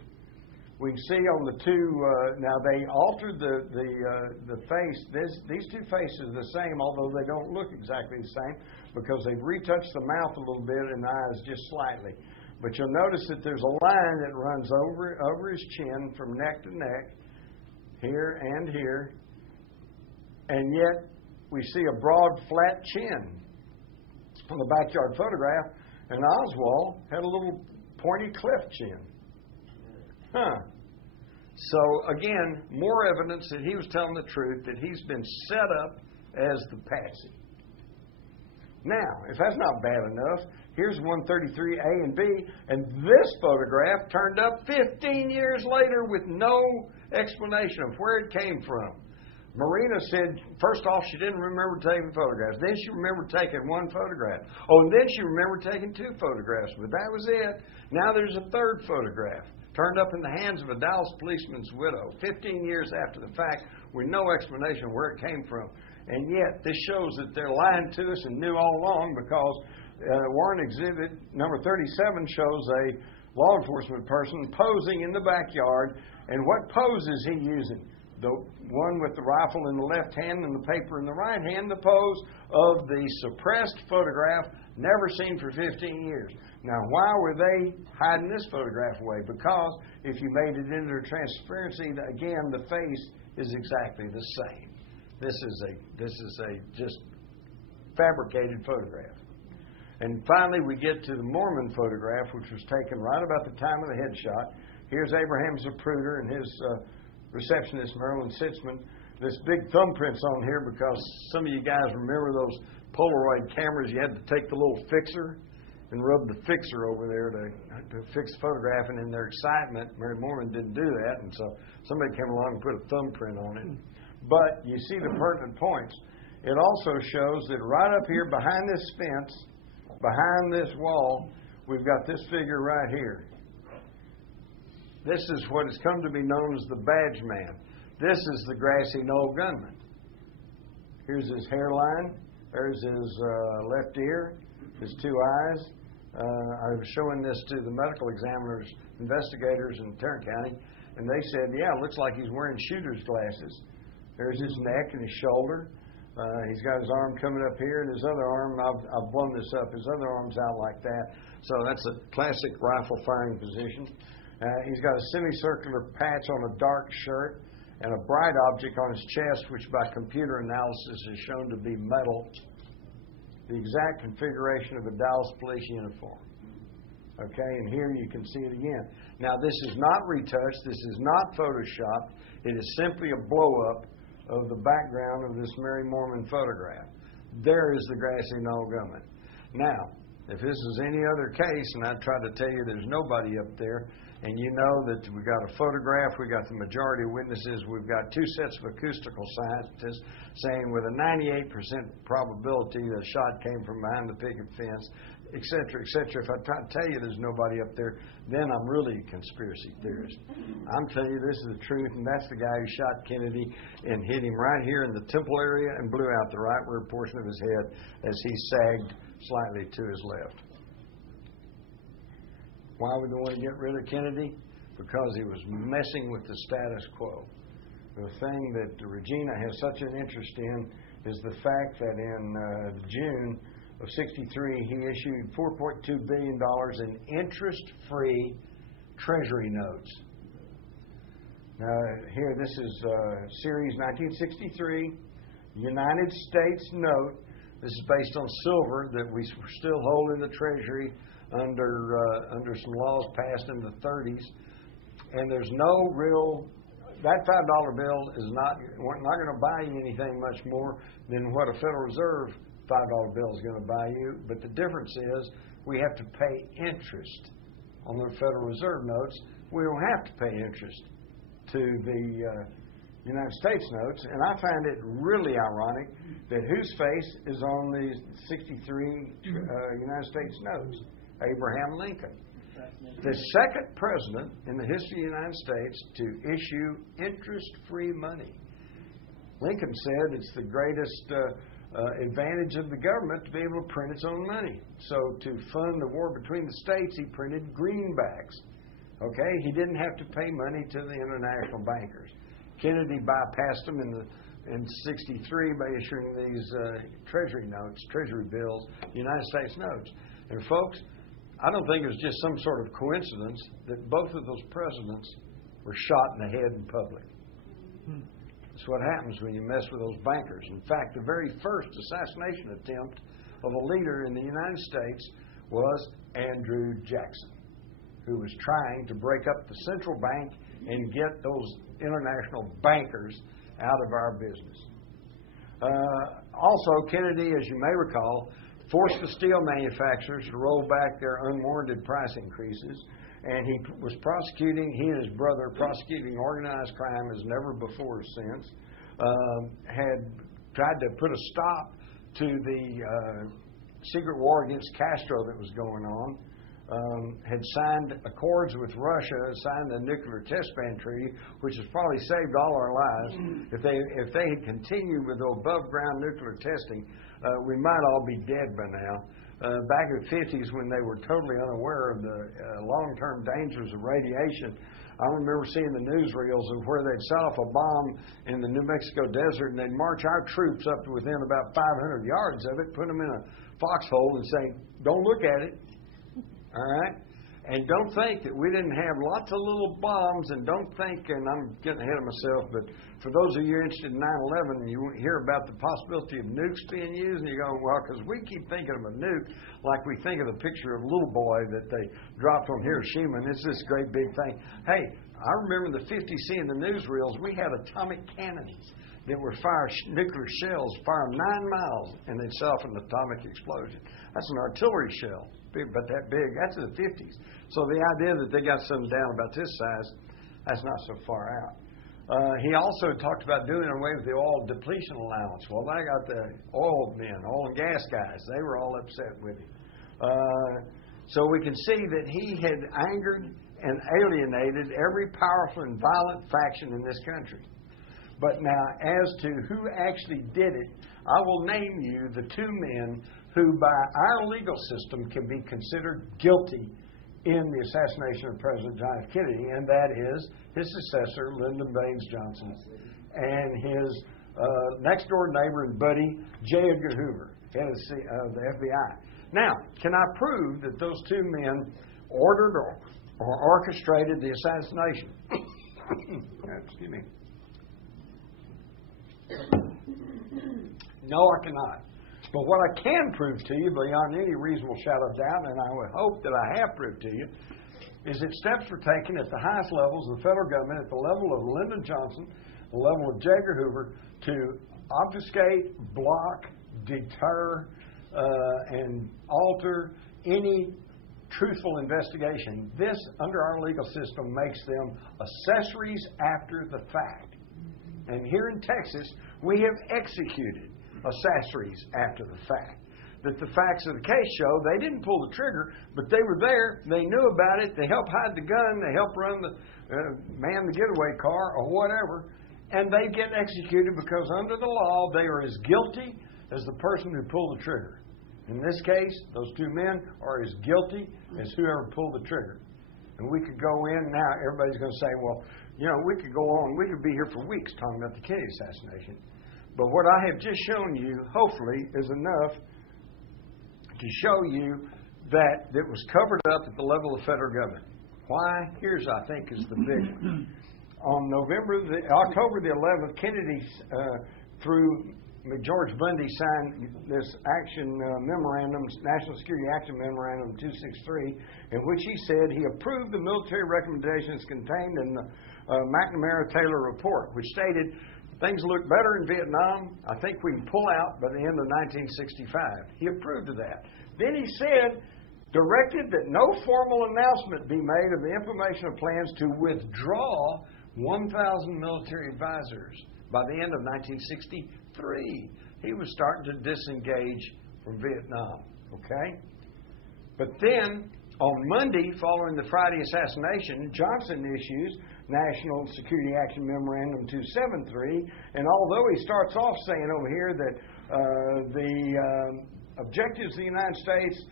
We can see on the two, now they altered the face. These two faces are the same, although they don't look exactly the same, because they've retouched the mouth a little bit and the eyes just slightly. But you'll notice that there's a line that runs over his chin from neck to neck, here and here, and yet we see a broad, flat chin on the backyard photograph, and Oswald had a little pointy cleft chin. So, again, more evidence that he was telling the truth, that he's been set up as the patsy. Now, if that's not bad enough, here's 133A and B, and this photograph turned up 15 years later with no explanation of where it came from. Marina said, first off, she didn't remember taking photographs. Then she remembered taking one photograph. Oh, and then she remembered taking two photographs, but that was it. Now there's a third photograph, turned up in the hands of a Dallas policeman's widow, 15 years after the fact, with no explanation of where it came from. And yet, this shows that they're lying to us and knew all along, because Warren Exhibit number 37 shows a law enforcement person posing in the backyard. And what pose is he using? The one with the rifle in the left hand and the paper in the right hand, the pose of the suppressed photograph, never seen for 15 years. Now, why were they hiding this photograph away? Because if you made it into transparency, again, the face is exactly the same. This is a just fabricated photograph. And finally, we get to the Mormon photograph, which was taken right about the time of the headshot. Here's Abraham Zapruder and his receptionist, Marilyn Sitzman. This big thumbprint's on here because some of you guys remember those Polaroid cameras. You had to take the little fixer and rub the fixer over there to fix the photograph. And in their excitement, Mary Mormon didn't do that. And so somebody came along and put a thumbprint on it. But you see the pertinent points. It also shows that right up here behind this fence, behind this wall, we've got this figure right here. This is what has come to be known as the badge man. This is the grassy knoll gunman. Here's his hairline. There's his left ear, his two eyes. I was showing this to the medical examiners, investigators in Tarrant County, and they said, yeah, it looks like he's wearing shooter's glasses. There's his neck and his shoulder. He's got his arm coming up here, and his other arm, I've blown this up, his other arm's out like that. So that's a classic rifle firing position. He's got a semicircular patch on a dark shirt and a bright object on his chest, which by computer analysis is shown to be metal, the exact configuration of a Dallas police uniform. Okay, and here you can see it again. Now, this is not retouched. This is not photoshopped. It is simply a blow-up of the background of this Mary Mormon photograph. There is the grassy knoll gunman. Now, if this is any other case, and I try to tell you there's nobody up there, and you know that we got a photograph, we got the majority of witnesses, we've got two sets of acoustical scientists saying with a 98% probability the shot came from behind the picket fence, et cetera, et cetera. If I try to tell you there's nobody up there, then I'm really a conspiracy theorist. I'm telling you this is the truth, and that's the guy who shot Kennedy and hit him right here in the temple area and blew out the right rear portion of his head as he sagged slightly to his left. Why would they want to get rid of Kennedy? Because he was messing with the status quo. The thing that Regina has such an interest in is the fact that in June of '63, he issued $4.2 billion in interest-free Treasury notes. Now, here, this is Series 1963, United States note. This is based on silver that we still hold in the Treasury under some laws passed in the 30s. And there's no real, that $5 bill is not going to buy you anything much more than what a Federal Reserve $5 bill is going to buy you. But the difference is we have to pay interest on the Federal Reserve notes. We don't have to pay interest to the United States notes. And I find it really ironic that whose face is on the 63 United States notes? Abraham Lincoln, the second president in the history of the United States to issue interest-free money. Lincoln said it's the greatest advantage of the government to be able to print its own money. So to fund the war between the states, he printed greenbacks. Okay, he didn't have to pay money to the international bankers. Kennedy bypassed them in '63 by issuing these Treasury notes, Treasury bills, United States notes. And folks, I don't think it was just some sort of coincidence that both of those presidents were shot in the head in public. That's what happens when you mess with those bankers. In fact, the very first assassination attempt of a leader in the United States was Andrew Jackson, who was trying to break up the central bank and get those international bankers out of our business. Also, Kennedy, as you may recall, forced the steel manufacturers to roll back their unwarranted price increases, and he and his brother prosecuting organized crime as never before or since, had tried to put a stop to the secret war against Castro that was going on, had signed accords with Russia, signed the nuclear test ban treaty, which has probably saved all our lives. If they had continued with above ground nuclear testing, we might all be dead by now. Back in the 50s, when they were totally unaware of the long-term dangers of radiation, I remember seeing the newsreels of where they'd set off a bomb in the New Mexico desert, and they'd march our troops up to within about 500 yards of it, put them in a foxhole, and say, "Don't look at it." All right? And don't think that we didn't have lots of little bombs, and don't think, and I'm getting ahead of myself, but for those of you interested in 9/11, you hear about the possibility of nukes being used, and you go, well, because we keep thinking of a nuke like we think of the picture of Little Boy that they dropped on Hiroshima, and it's this great big thing. Hey, I remember the 50s seeing the newsreels. We had atomic cannons that would fire nuclear shells, fire 9 miles, and they'd set off an atomic explosion. That's an artillery shell. But that big, that's in the 50s. So the idea that they got something down about this size, that's not so far out. He also talked about doing away with the oil depletion allowance. Well, I got the oil men, oil and gas guys. They were all upset with him. So we can see that he had angered and alienated every powerful and violent faction in this country. But now, as to who actually did it, I will name you the 2 men who by our legal system can be considered guilty in the assassination of President John F. Kennedy, and that is his successor, Lyndon Baines Johnson, and his next-door neighbor and buddy, J. Edgar Hoover, head of the FBI. Now, can I prove that those 2 men ordered or orchestrated the assassination? Excuse me. No, I cannot. But what I can prove to you, beyond any reasonable shadow of doubt, and I would hope that I have proved to you, is that steps were taken at the highest levels of the federal government, at the level of Lyndon Johnson, the level of J. Edgar Hoover, to obfuscate, block, deter, and alter any truthful investigation. This, under our legal system, makes them accessories after the fact. And here in Texas, we have executed accessories after the fact. That the facts of the case show they didn't pull the trigger, but they were there, they knew about it, they helped hide the gun, they helped run the man the getaway car or whatever, and they get executed because under the law they are as guilty as the person who pulled the trigger. In this case, those 2 men are as guilty as whoever pulled the trigger. And we could go in now, everybody's going to say, well, you know, we could go on, we could be here for weeks talking about the Kennedy assassination. But what I have just shown you, hopefully, is enough to show you that it was covered up at the level of federal government. Why? Here's, I think, is the big one. On October the 11th, Kennedy, through George Bundy, signed this action memorandum, National Security Action Memorandum 263, in which he said he approved the military recommendations contained in the McNamara-Taylor report, which stated things look better in Vietnam. I think we can pull out by the end of 1965. He approved of that. Then he said, directed that no formal announcement be made of the implementation of plans to withdraw 1,000 military advisors by the end of 1963. He was starting to disengage from Vietnam. Okay? But then, on Monday, following the Friday assassination, Johnson issues National Security Action Memorandum 273, and although he starts off saying over here that the objectives of the United States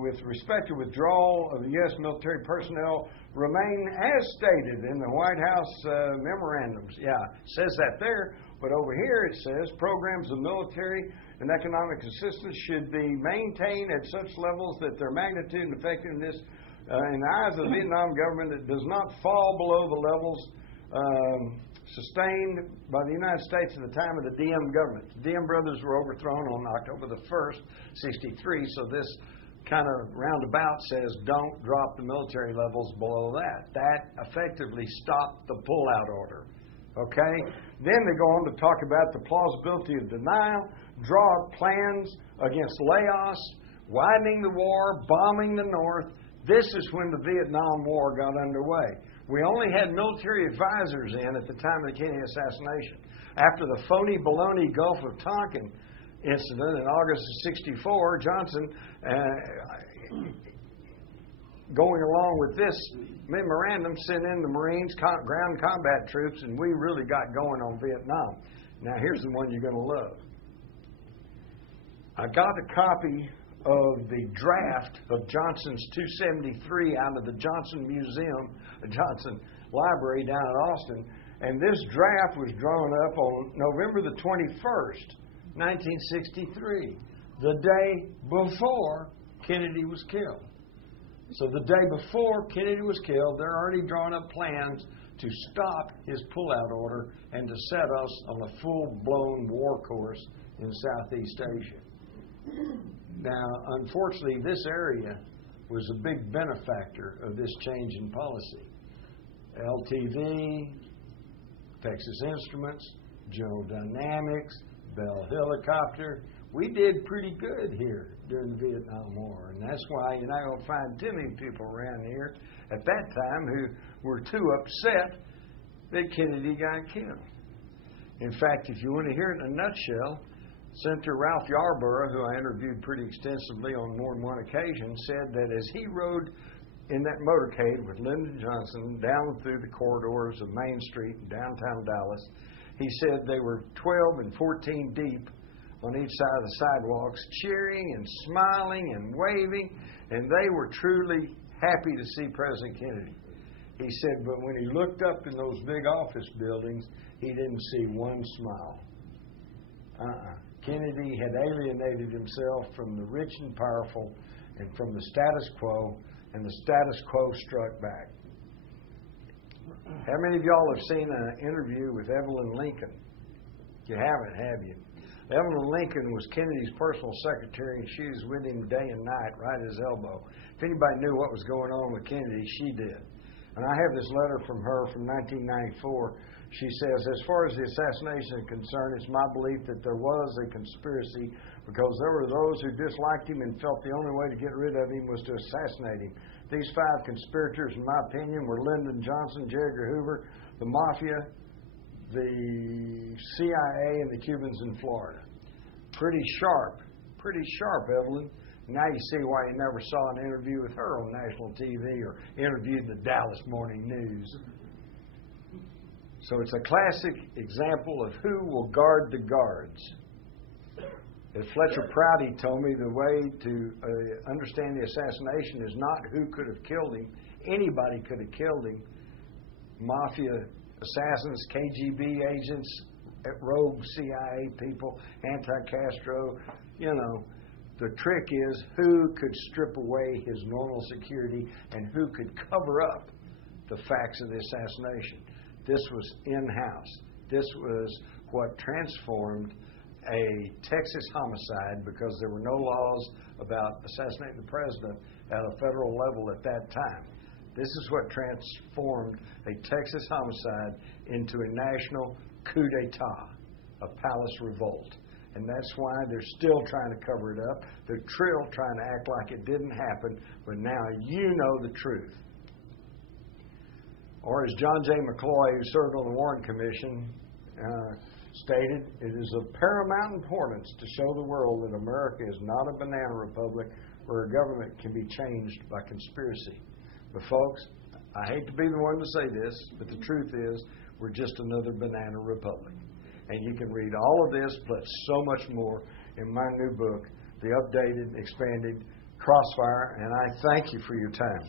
with respect to withdrawal of the U.S. military personnel remain as stated in the White House memorandums. Yeah, it says that there, but over here it says programs of military and economic assistance should be maintained at such levels that their magnitude and effectiveness in the eyes of the Vietnam government, it does not fall below the levels sustained by the United States at the time of the Diem government. The Diem brothers were overthrown on October the 1st, 63, so this kind of roundabout says don't drop the military levels below that. That effectively stopped the pullout order. Okay? Then they go on to talk about the plausibility of denial, draw up plans against Laos, widening the war, bombing the North. This is when the Vietnam War got underway. We only had military advisors in at the time of the Kennedy assassination. After the phony baloney Gulf of Tonkin incident in August of 64, Johnson, going along with this memorandum, sent in the Marines, ground combat troops, and we really got going on Vietnam. Now, here's the one you're going to love. I got a copy of the draft of Johnson's 273 out of the Johnson Museum, the Johnson Library down in Austin, and this draft was drawn up on November the 21st, 1963, the day before Kennedy was killed. So the day before Kennedy was killed, they're already drawing up plans to stop his pullout order and to set us on a full-blown war course in Southeast Asia. Now, unfortunately, this area was a big benefactor of this change in policy. LTV, Texas Instruments, General Dynamics, Bell Helicopter. We did pretty good here during the Vietnam War, and that's why you're not going to find too many people around here at that time who were too upset that Kennedy got killed. In fact, if you want to hear it in a nutshell, Senator Ralph Yarborough, who I interviewed pretty extensively on more than one occasion, said that as he rode in that motorcade with Lyndon Johnson down through the corridors of Main Street in downtown Dallas, he said they were 12 and 14 deep on each side of the sidewalks, cheering and smiling and waving, and they were truly happy to see President Kennedy. He said, but when he looked up in those big office buildings, he didn't see one smile. Kennedy had alienated himself from the rich and powerful and from the status quo, and the status quo struck back. How many of y'all have seen an interview with Evelyn Lincoln? You haven't, have you? Evelyn Lincoln was Kennedy's personal secretary, and she was with him day and night, right at his elbow. If anybody knew what was going on with Kennedy, she did. And I have this letter from her from 1994. She says, as far as the assassination is concerned, it's my belief that there was a conspiracy because there were those who disliked him and felt the only way to get rid of him was to assassinate him. These 5 conspirators, in my opinion, were Lyndon Johnson, J. Edgar Hoover, the Mafia, the CIA, and the Cubans in Florida. Pretty sharp, Evelyn. Now you see why you never saw an interview with her on national TV or interviewed the Dallas Morning News. So it's a classic example of who will guard the guards. As Fletcher Prouty told me, the way to understand the assassination is not who could have killed him. Anybody could have killed him. Mafia assassins, KGB agents, rogue CIA people, anti-Castro, The trick is who could strip away his normal security and who could cover up the facts of the assassination. This was in-house. This was what transformed a Texas homicide, because there were no laws about assassinating the president at a federal level at that time. This is what transformed a Texas homicide into a national coup d'etat, a palace revolt. And that's why they're still trying to cover it up. They're still trying to act like it didn't happen, but now you know the truth. Or as John J. McCloy, who served on the Warren Commission, stated, it is of paramount importance to show the world that America is not a banana republic where a government can be changed by conspiracy. But folks, I hate to be the one to say this, but the truth is we're just another banana republic. And you can read all of this, plus so much more, in my new book, The Updated, Expanded Crossfire, and I thank you for your time.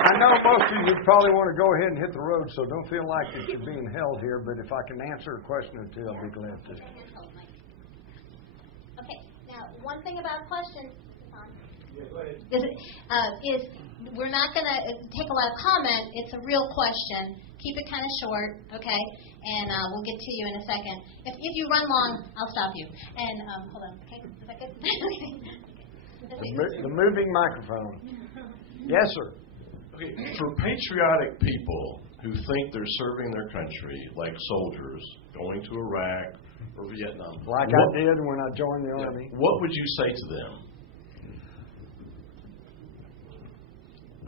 I know most of you probably want to go ahead and hit the road, so don't feel like that you're being held here, but if I can answer a question or two, I'll be glad to. Okay, now one thing about questions is we're not going to take a lot of comment. It's a real question. Keep it kind of short, okay? And we'll get to you in a second. If you run long, I'll stop you. And hold on, okay? Is that good? The moving microphone. Yes, sir. Okay, for patriotic people who think they're serving their country, like soldiers going to Iraq or Vietnam, like I did when I joined the Army, what would you say to them?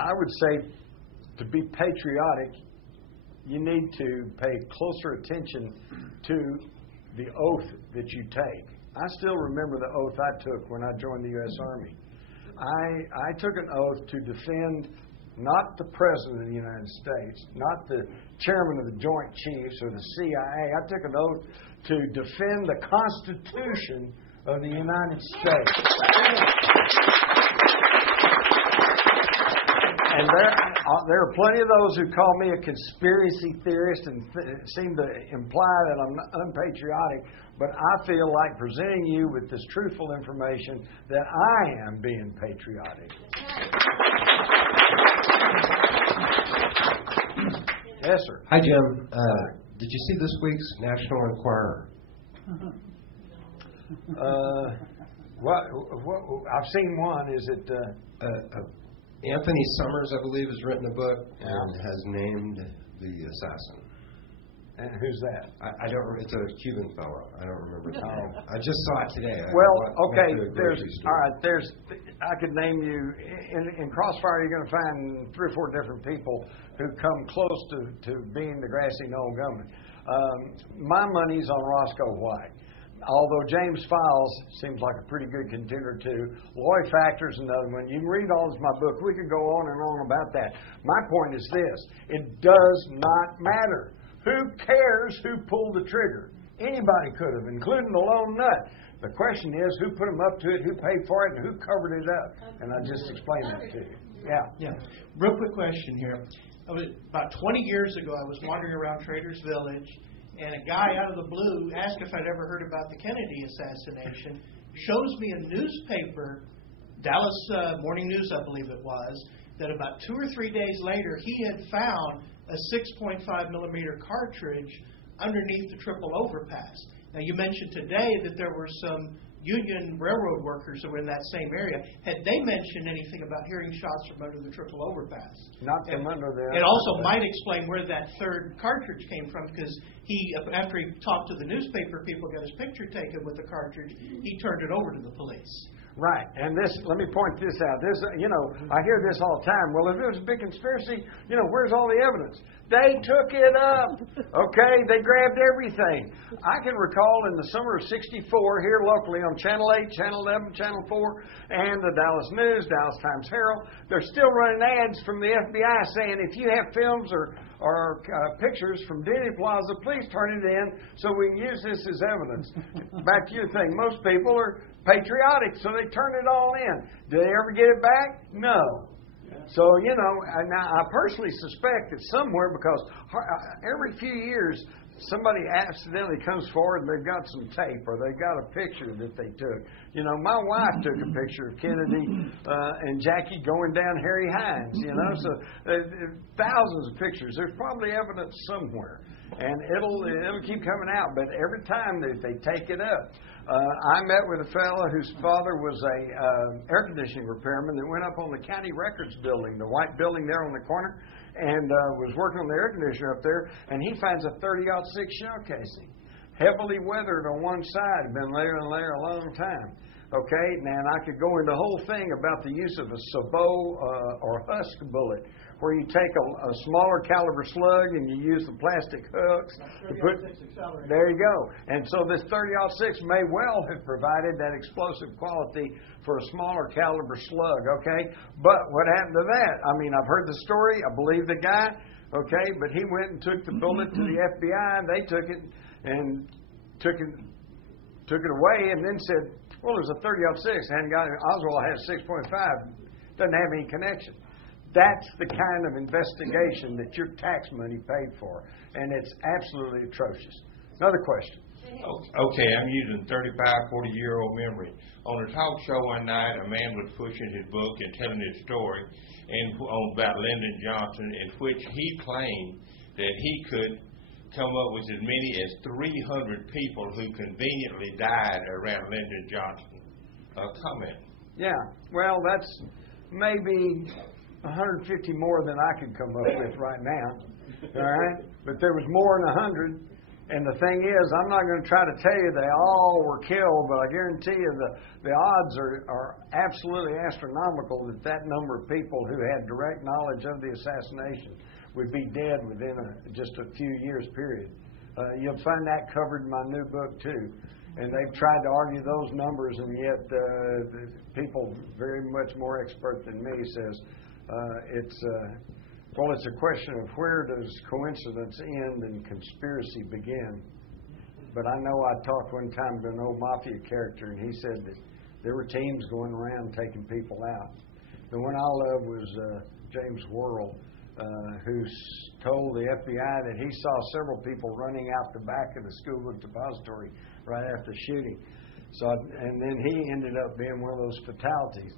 I would say to be patriotic, you need to pay closer attention to the oath that you take. I still remember the oath I took when I joined the U.S. Army. I took an oath to defend not the President of the United States, not the Chairman of the Joint Chiefs or the CIA. I took an oath to defend the Constitution of the United States. there are plenty of those who call me a conspiracy theorist and seem to imply that I'm unpatriotic, but I feel like presenting you with this truthful information that I am being patriotic. Yes, sir. Hi, Jim. Did you see this week's National Enquirer? What? I've seen one. Is it? Anthony Summers, I believe, has written a book and has named the assassin. And who's that? I don't. It's a Cuban fellow. I don't remember his name. I just saw it today. There's. I could name you in Crossfire. You're going to find 3 or 4 different people who come close to being the grassy knoll gunman. My money's on Roscoe White. Although James Files seems like a pretty good contender too. Lloyd Factor's another one. You can read all of my book. We could go on and on about that. My point is this. It does not matter. Who cares who pulled the trigger? Anybody could have, including the lone nut. The question is who put them up to it, who paid for it, and who covered it up. And I just explained that to you. Yeah. Real quick question here. About 20 years ago, I was wandering around Traders Village, and a guy out of the blue asked if I'd ever heard about the Kennedy assassination, shows me a newspaper, Dallas Morning News, I believe it was, that about 2 or 3 days later, he had found a 6.5 millimeter cartridge underneath the triple overpass. Now, you mentioned today that there were some Union Railroad workers that were in that same area. Had they mentioned anything about hearing shots from under the triple overpass? Not from under there. It also might explain where that third cartridge came from, because after he talked to the newspaper people, got his picture taken with the cartridge, he turned it over to the police. Right, and let me point this out. I hear this all the time. Well, if it was a big conspiracy, where's all the evidence? They took it up, okay? They grabbed everything. I can recall in the summer of '64 here locally on Channel 8, Channel 11, Channel 4, and the Dallas News, Dallas Times-Herald, they're still running ads from the FBI saying if you have films or pictures from Denny Plaza, please turn it in so we can use this as evidence. Back to your thing, most people are patriotic, so they turn it all in. Do they ever get it back? No. So, now I personally suspect that somewhere, because every few years somebody accidentally comes forward and they've got some tape or they've got a picture that they took. My wife took a picture of Kennedy and Jackie going down Harry Hines, so thousands of pictures. There's probably evidence somewhere, and it'll keep coming out, but every time they take it up. I met with a fellow whose father was a air conditioning repairman that went up on the county records building, the white building there on the corner, and was working on the air conditioner up there, and he finds a 30-06 shell casing, heavily weathered on one side, been layer and layer a long time. Okay, now and I could go into the whole thing about the use of a sabot or husk bullet, where you take a smaller caliber slug and you use the plastic hooks to put. There you go. And so this 30-06 may well have provided that explosive quality for a smaller caliber slug. Okay, but what happened to that? I mean, I've heard the story. I believe the guy. Okay, but he went and took the bullet to the FBI, and they took it and took it away, and then said, well, there's a 30-06. Hadn't got it. Oswald has 6.5. Doesn't have any connection. That's the kind of investigation that your tax money paid for, and it's absolutely atrocious. Another question. Okay, I'm using 35, 40-year-old memory. On a talk show one night, a man was pushing his book and telling his story about Lyndon Johnson, in which he claimed that he could come up with as many as 300 people who conveniently died around Lyndon Johnson. Comment. Yeah, well, that's maybe 150 more than I could come up with right now. All right? But there was more than 100. And the thing is, I'm not going to try to tell you they all were killed, but I guarantee you the odds are absolutely astronomical that number of people who had direct knowledge of the assassination would be dead within just a few years period. You'll find that covered in my new book, too. And they've tried to argue those numbers, and yet the people very much more expert than me says it's a question of where does coincidence end and conspiracy begin. But I know I talked one time to an old mafia character, and he said that there were teams going around taking people out. The one I love was James Worrell, who told the FBI that he saw several people running out the back of the school book depository right after the shooting. And then he ended up being one of those fatalities.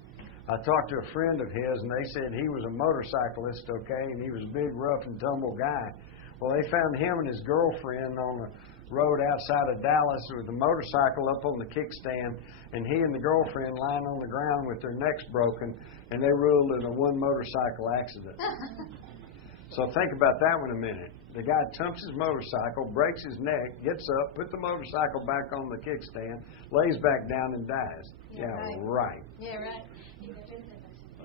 I talked to a friend of his, and they said he was a motorcyclist, okay, and he was a big, rough and tumble guy. Well, they found him and his girlfriend on a road outside of Dallas with a motorcycle up on the kickstand, and he and the girlfriend lying on the ground with their necks broken, and they ruled in a one motorcycle accident. So think about that one a minute. The guy tumps his motorcycle, breaks his neck, gets up, puts the motorcycle back on the kickstand, lays back down, and dies. Yeah, right. Yeah, right.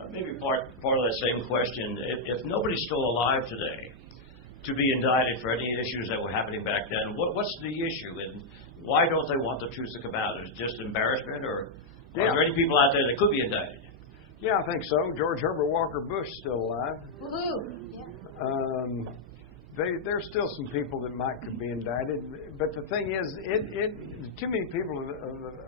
Maybe part of that same question. If nobody's still alive today to be indicted for any issues that were happening back then, what's the issue, and why don't they want the truth to come out? Is it just embarrassment, or are there any people out there that could be indicted? Yeah, I think so. George Herbert Walker Bush is still alive. Woohoo! Yeah. There's still some people that could be indicted, but the thing is, too many people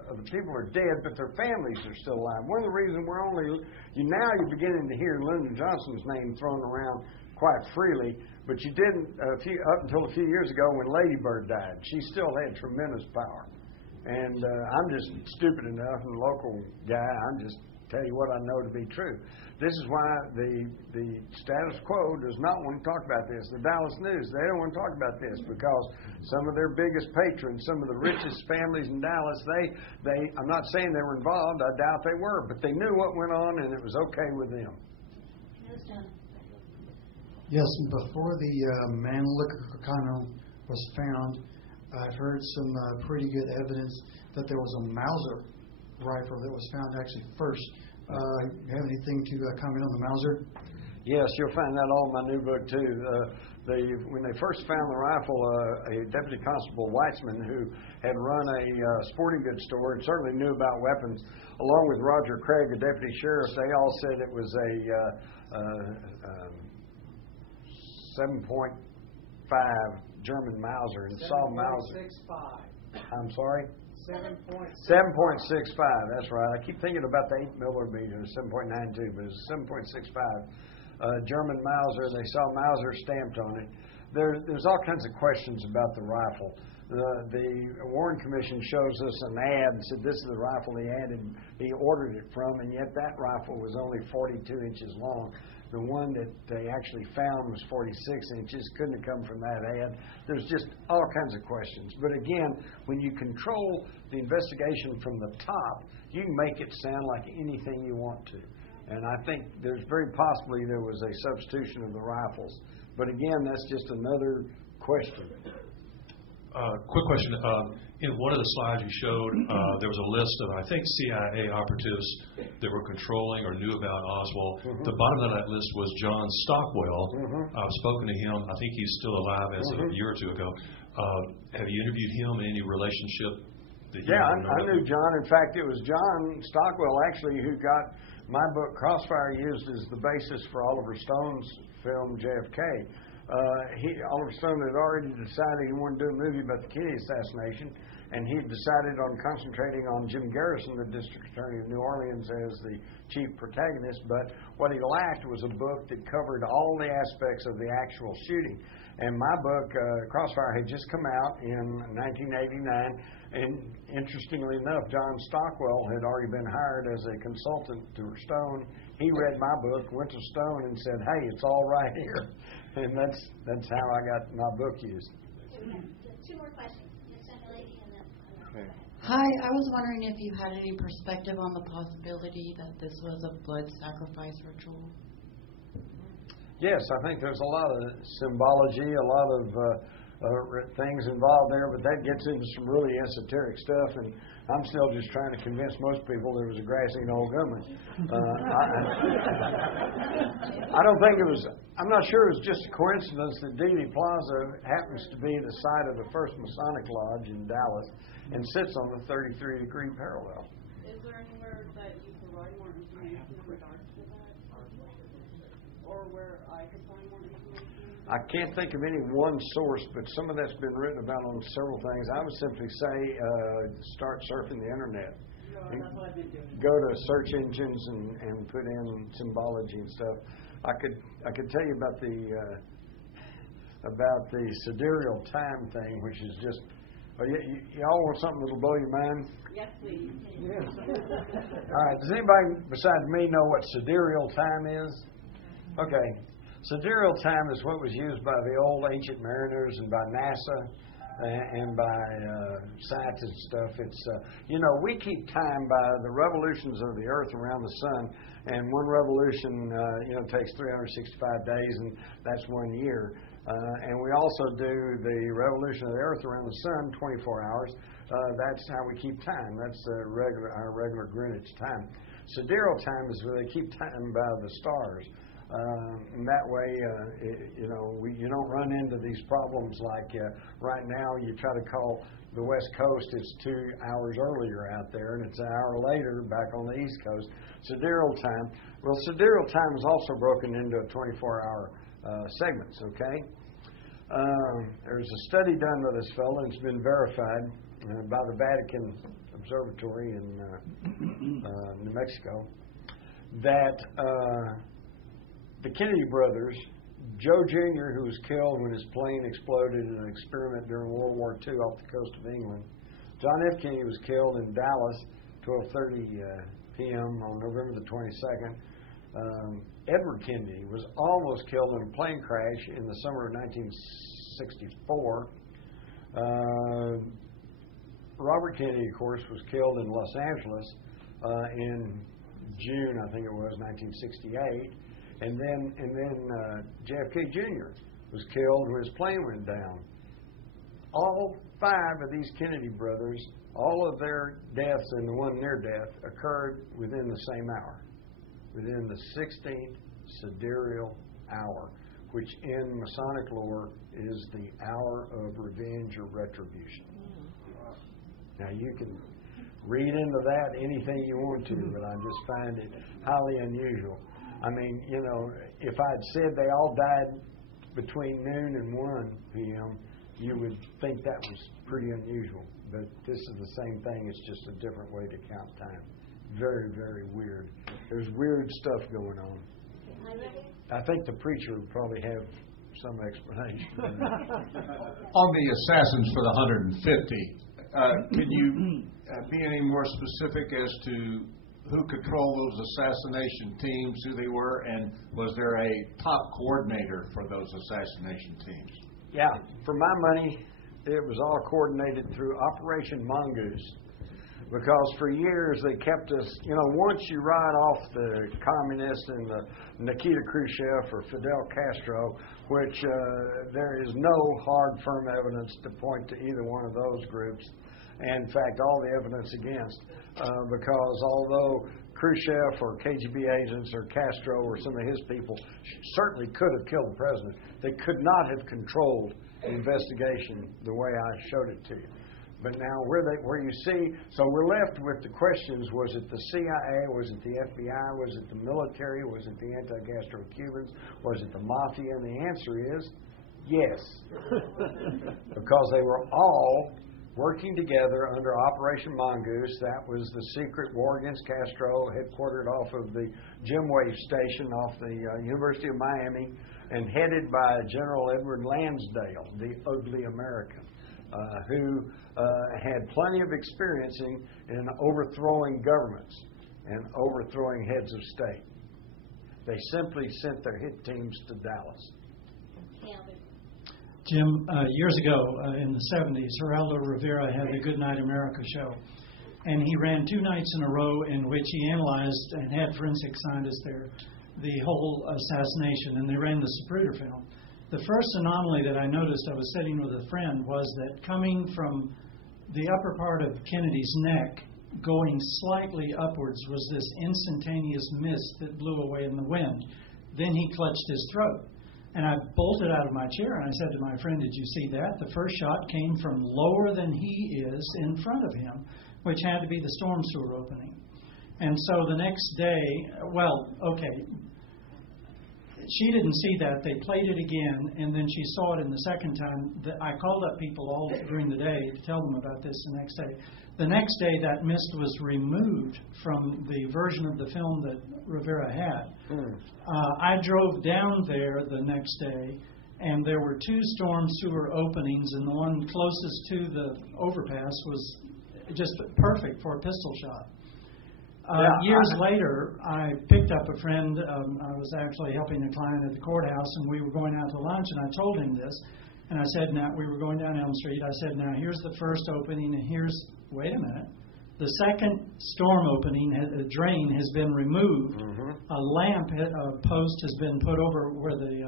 of the people are dead, but their families are still alive. One of the reasons you're beginning to hear Lyndon Johnson's name thrown around quite freely, but you didn't up until a few years ago when Lady Bird died. She still had tremendous power, and I'm just stupid enough, and a local guy, I'm just tell you what I know to be true. This is why the status quo does not want to talk about this. The Dallas News, they don't want to talk about this because some of their biggest patrons, some of the richest families in Dallas, I'm not saying they were involved, I doubt they were, but they knew what went on and it was okay with them. Yes, before the Mannlicher kind was found, I've heard some pretty good evidence that there was a Mauser rifle that was found actually first. You have anything to comment on the Mauser? Yes, you'll find that all in my new book too. When they first found the rifle, a Deputy Constable Weitzman, who had run a sporting goods store and certainly knew about weapons, along with Roger Craig, a deputy sheriff, they all said it was a 7.5 German Mauser, and saw Mauser. 7.65. I'm sorry? 7.65. 7.65, that's right. I keep thinking about the 8 millimeter, 7.92, but it's 7.65. German Mauser, they saw Mauser stamped on it. There's all kinds of questions about the rifle. The Warren Commission shows us an ad and said this is the rifle he ordered it from, and yet that rifle was only 42 inches long. The one that they actually found was 46 inches. Couldn't have come from that ad. There's just all kinds of questions. But again, when you control the investigation from the top, you can make it sound like anything you want to. And I think there's very possibly there was a substitution of the rifles. But again, that's just another question. Quick question. In one of the slides you showed, there was a list of, I think, CIA operatives that were controlling or knew about Oswald. Mm-hmm. The bottom of that list was John Stockwell. Mm-hmm. I've spoken to him. I think he's still alive as of a year or two ago. Have you interviewed him in any relationship? I knew John. In fact, it was John Stockwell, actually, who got my book, Crossfire, used as the basis for Oliver Stone's film, JFK. Oliver Stone had already decided he wanted to do a movie about the Kennedy assassination, and he had decided on concentrating on Jim Garrison, the district attorney of New Orleans, as the chief protagonist. But what he lacked was a book that covered all the aspects of the actual shooting. And my book, Crossfire, had just come out in 1989. And interestingly enough, John Stockwell had already been hired as a consultant to Stone. He read my book, went to Stone, and said, "Hey, it's all right here." And that's how I got my book used. Two more questions. Yes, young lady, and then. Hi, I was wondering if you had any perspective on the possibility that this was a blood sacrifice ritual. Yes, I think there's a lot of symbology, a lot of things involved there, but that gets into some really esoteric stuff, and I'm still just trying to convince most people there was a grassy old gunman. I don't think it was, I'm not sure it was just a coincidence that Dealey Plaza happens to be the site of the first Masonic Lodge in Dallas and sits on the 33-degree parallel. Is there anywhere that you provide more information in regards to that? Or where I could find more information? I can't think of any one source, but some of that's been written about on several things. I would simply say start surfing the internet. No, that's what I've been doing. Go to search engines and put in symbology and stuff. I could tell you about the sidereal time thing, which is just. Y'all want something that'll blow your mind? Yes, please. Yes. All right. Does anybody besides me know what sidereal time is? Okay. Sidereal time is what was used by the old ancient mariners and by NASA and by scientists and stuff. It's we keep time by the revolutions of the Earth around the sun, and one revolution takes 365 days, and that's 1 year. And we also do the revolution of the Earth around the sun, 24 hours. That's how we keep time. That's our regular Greenwich time. Sidereal time is where they keep time by the stars. And that way, you don't run into these problems like right now. You try to call the West Coast, it's 2 hours earlier out there, and it's an hour later back on the East Coast. Sidereal time. Well, sidereal time is also broken into 24-hour segments. Okay. There's a study done by this fellow, and it's been verified by the Vatican Observatory in New Mexico, that the Kennedy brothers, Joe Jr., who was killed when his plane exploded in an experiment during World War II off the coast of England, John F. Kennedy was killed in Dallas, 12:30 p.m. on November the 22nd. Edward Kennedy was almost killed in a plane crash in the summer of 1964. Robert Kennedy, of course, was killed in Los Angeles in June, I think it was, 1968. And then JFK Jr. was killed when his plane went down. All 5 of these Kennedy brothers, all of their deaths and the one near death occurred within the same hour, within the 16th sidereal hour, which in Masonic lore is the hour of revenge or retribution. Now, you can read into that anything you want to, but I just find it highly unusual. I mean, if I had said they all died between noon and 1 p.m., you would think that was pretty unusual. But this is the same thing. It's just a different way to count time. Very, very weird. There's weird stuff going on. I think the preacher would probably have some explanation. On the assassins for the 150, can you be any more specific as to who controlled those assassination teams, who they were, and was there a top coordinator for those assassination teams? Yeah, for my money, it was all coordinated through Operation Mongoose. Because for years they kept us, once you write off the communists and the Nikita Khrushchev or Fidel Castro, which there is no hard, firm evidence to point to either one of those groups. And in fact, all the evidence against, because although Khrushchev or KGB agents or Castro or some of his people certainly could have killed the president, they could not have controlled the investigation the way I showed it to you. But now where you see, so we're left with the questions, was it the CIA, was it the FBI, was it the military, was it the anti-Castro Cubans, was it the mafia? And the answer is yes. Because they were all working together under Operation Mongoose. That was the secret war against Castro, headquartered off of the Jim Wave Station off the University of Miami, and headed by General Edward Lansdale, the ugly American. Who had plenty of experience in overthrowing governments and overthrowing heads of state. They simply sent their hit teams to Dallas. Jim, years ago in the 70s, Geraldo Rivera had a Good Night America show. And he ran 2 nights in a row in which he analyzed and had forensic scientists there the whole assassination. And they ran the Zapruder film. The first anomaly that I noticed, I was sitting with a friend, was that coming from the upper part of Kennedy's neck, going slightly upwards, was this instantaneous mist that blew away in the wind. Then he clutched his throat. And I bolted out of my chair and I said to my friend, "Did you see that? The first shot came from lower than he is in front of him, which had to be the storm sewer opening." And so the next day, she didn't see that. They played it again, and then she saw it in the second time. I called up people all during the day to tell them about this the next day. The next day, that mist was removed from the version of the film that Rivera had. I drove down there the next day, and there were 2 storm sewer openings, and the one closest to the overpass was just perfect for a pistol shot. Years later, I picked up a friend. I was actually helping a client at the courthouse, and we were going out to lunch, and I told him this. And I said, now, we were going down Elm Street. I said, now, here's the first opening, and wait a minute. The second storm opening, a drain has been removed. A lamp post has been put over where the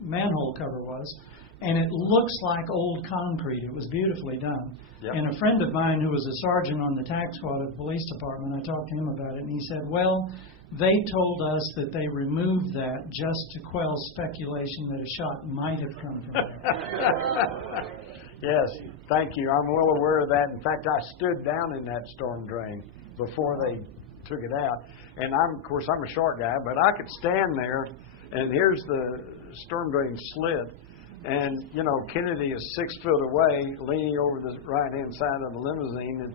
manhole cover was, and it looks like old concrete. It was beautifully done. Yep. And a friend of mine who was a sergeant on the tax squad of the police department, I talked to him about it, and he said, well, they told us that they removed that just to quell speculation that a shot might have come from there. Yes, thank you. I'm well aware of that. In fact, I stood down in that storm drain before they took it out. And of course, I'm a short guy, but I could stand there, and here's the storm drain slit. And, Kennedy is 6 foot away, leaning over the right-hand side of the limousine. And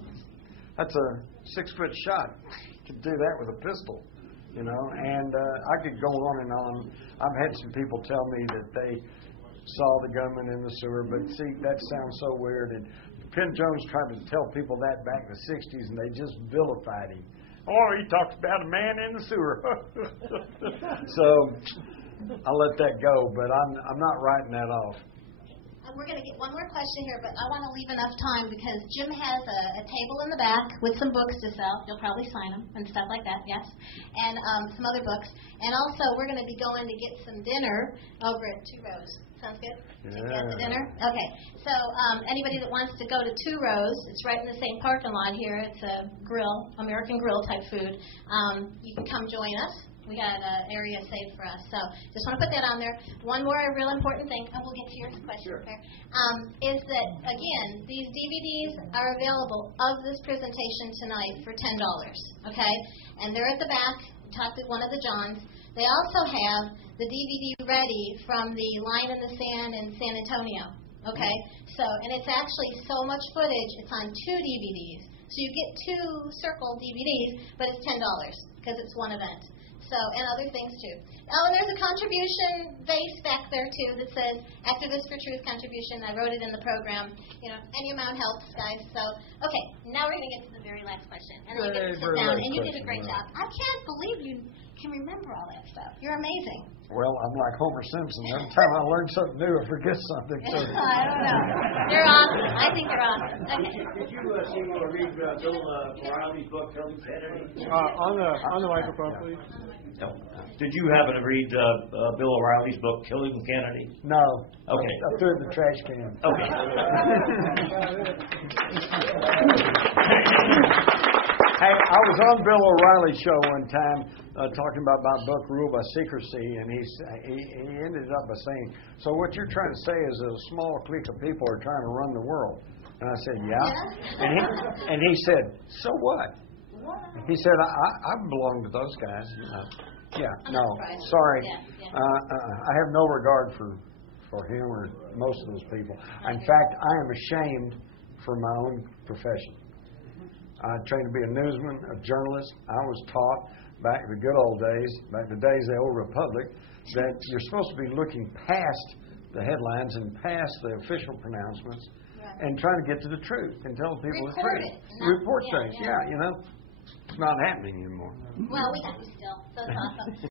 that's a 6-foot shot. You could do that with a pistol, And I could go on and on. I've had some people tell me that they saw the gunman in the sewer, but see, that sounds so weird. And Penn Jones tried to tell people that back in the 60s, and they just vilified him. Oh, he talks about a man in the sewer. So I'll let that go, but I'm not writing that off. We're going to get one more question here, but I want to leave enough time because Jim has a table in the back with some books to sell. You'll probably sign them and stuff like that, yes, and some other books. And also, we're going to be going to get some dinner over at Two Rows. Sounds good? Yeah. Take you out to dinner? Okay. So anybody that wants to go to Two Rows, it's right in the same parking lot here. It's a grill, American grill type food. You can come join us. We got an area saved for us. So just want to put that on there. One more real important thing, and we'll get to your question there, is that, again, these DVDs are available of this presentation tonight for $10, okay? And they're at the back. Talk to one of the Johns. They also have the DVD ready from the Line in the Sand in San Antonio, okay? So, and it's actually so much footage, it's on 2 DVDs. So you get 2 circle DVDs, but it's $10 because it's one event. So, and other things too. Oh, and there's a contribution base back there too that says Activists for Truth contribution. I wrote it in the program. Any amount helps, guys. So, okay, now we're going to get to the very last question. And then you get to sit down, and you did a great job. I can't believe you can remember all that stuff. You're amazing. Well, I'm like Homer Simpson. Every time I learn something new, I forget something. So. I don't know. You're awesome. I think you're awesome. Okay. Did you read Bill O'Reilly's book, Killing Kennedy? On the microphone, please. No. Did you happen to read Bill O'Reilly's book, Killing Kennedy? No. Okay. I threw it in the trash can. Okay. Hey, I was on Bill O'Reilly's show one time talking about my book, Rule by Secrecy, and he ended up by saying, so what you're trying to say is that a small clique of people are trying to run the world. And I said, yeah. And he said, so what? He said, I belong to those guys. Yeah, no, sorry. I have no regard for him or most of those people. In fact, I am ashamed for my own profession. I trained to be a newsman, a journalist. I was taught back in the good old days, back in the days of the old republic, that you're supposed to be looking past the headlines and past the official pronouncements and trying to get to the truth and tell people the truth. Report things, yeah. It's not happening anymore. Well, we got you still. So it's awesome.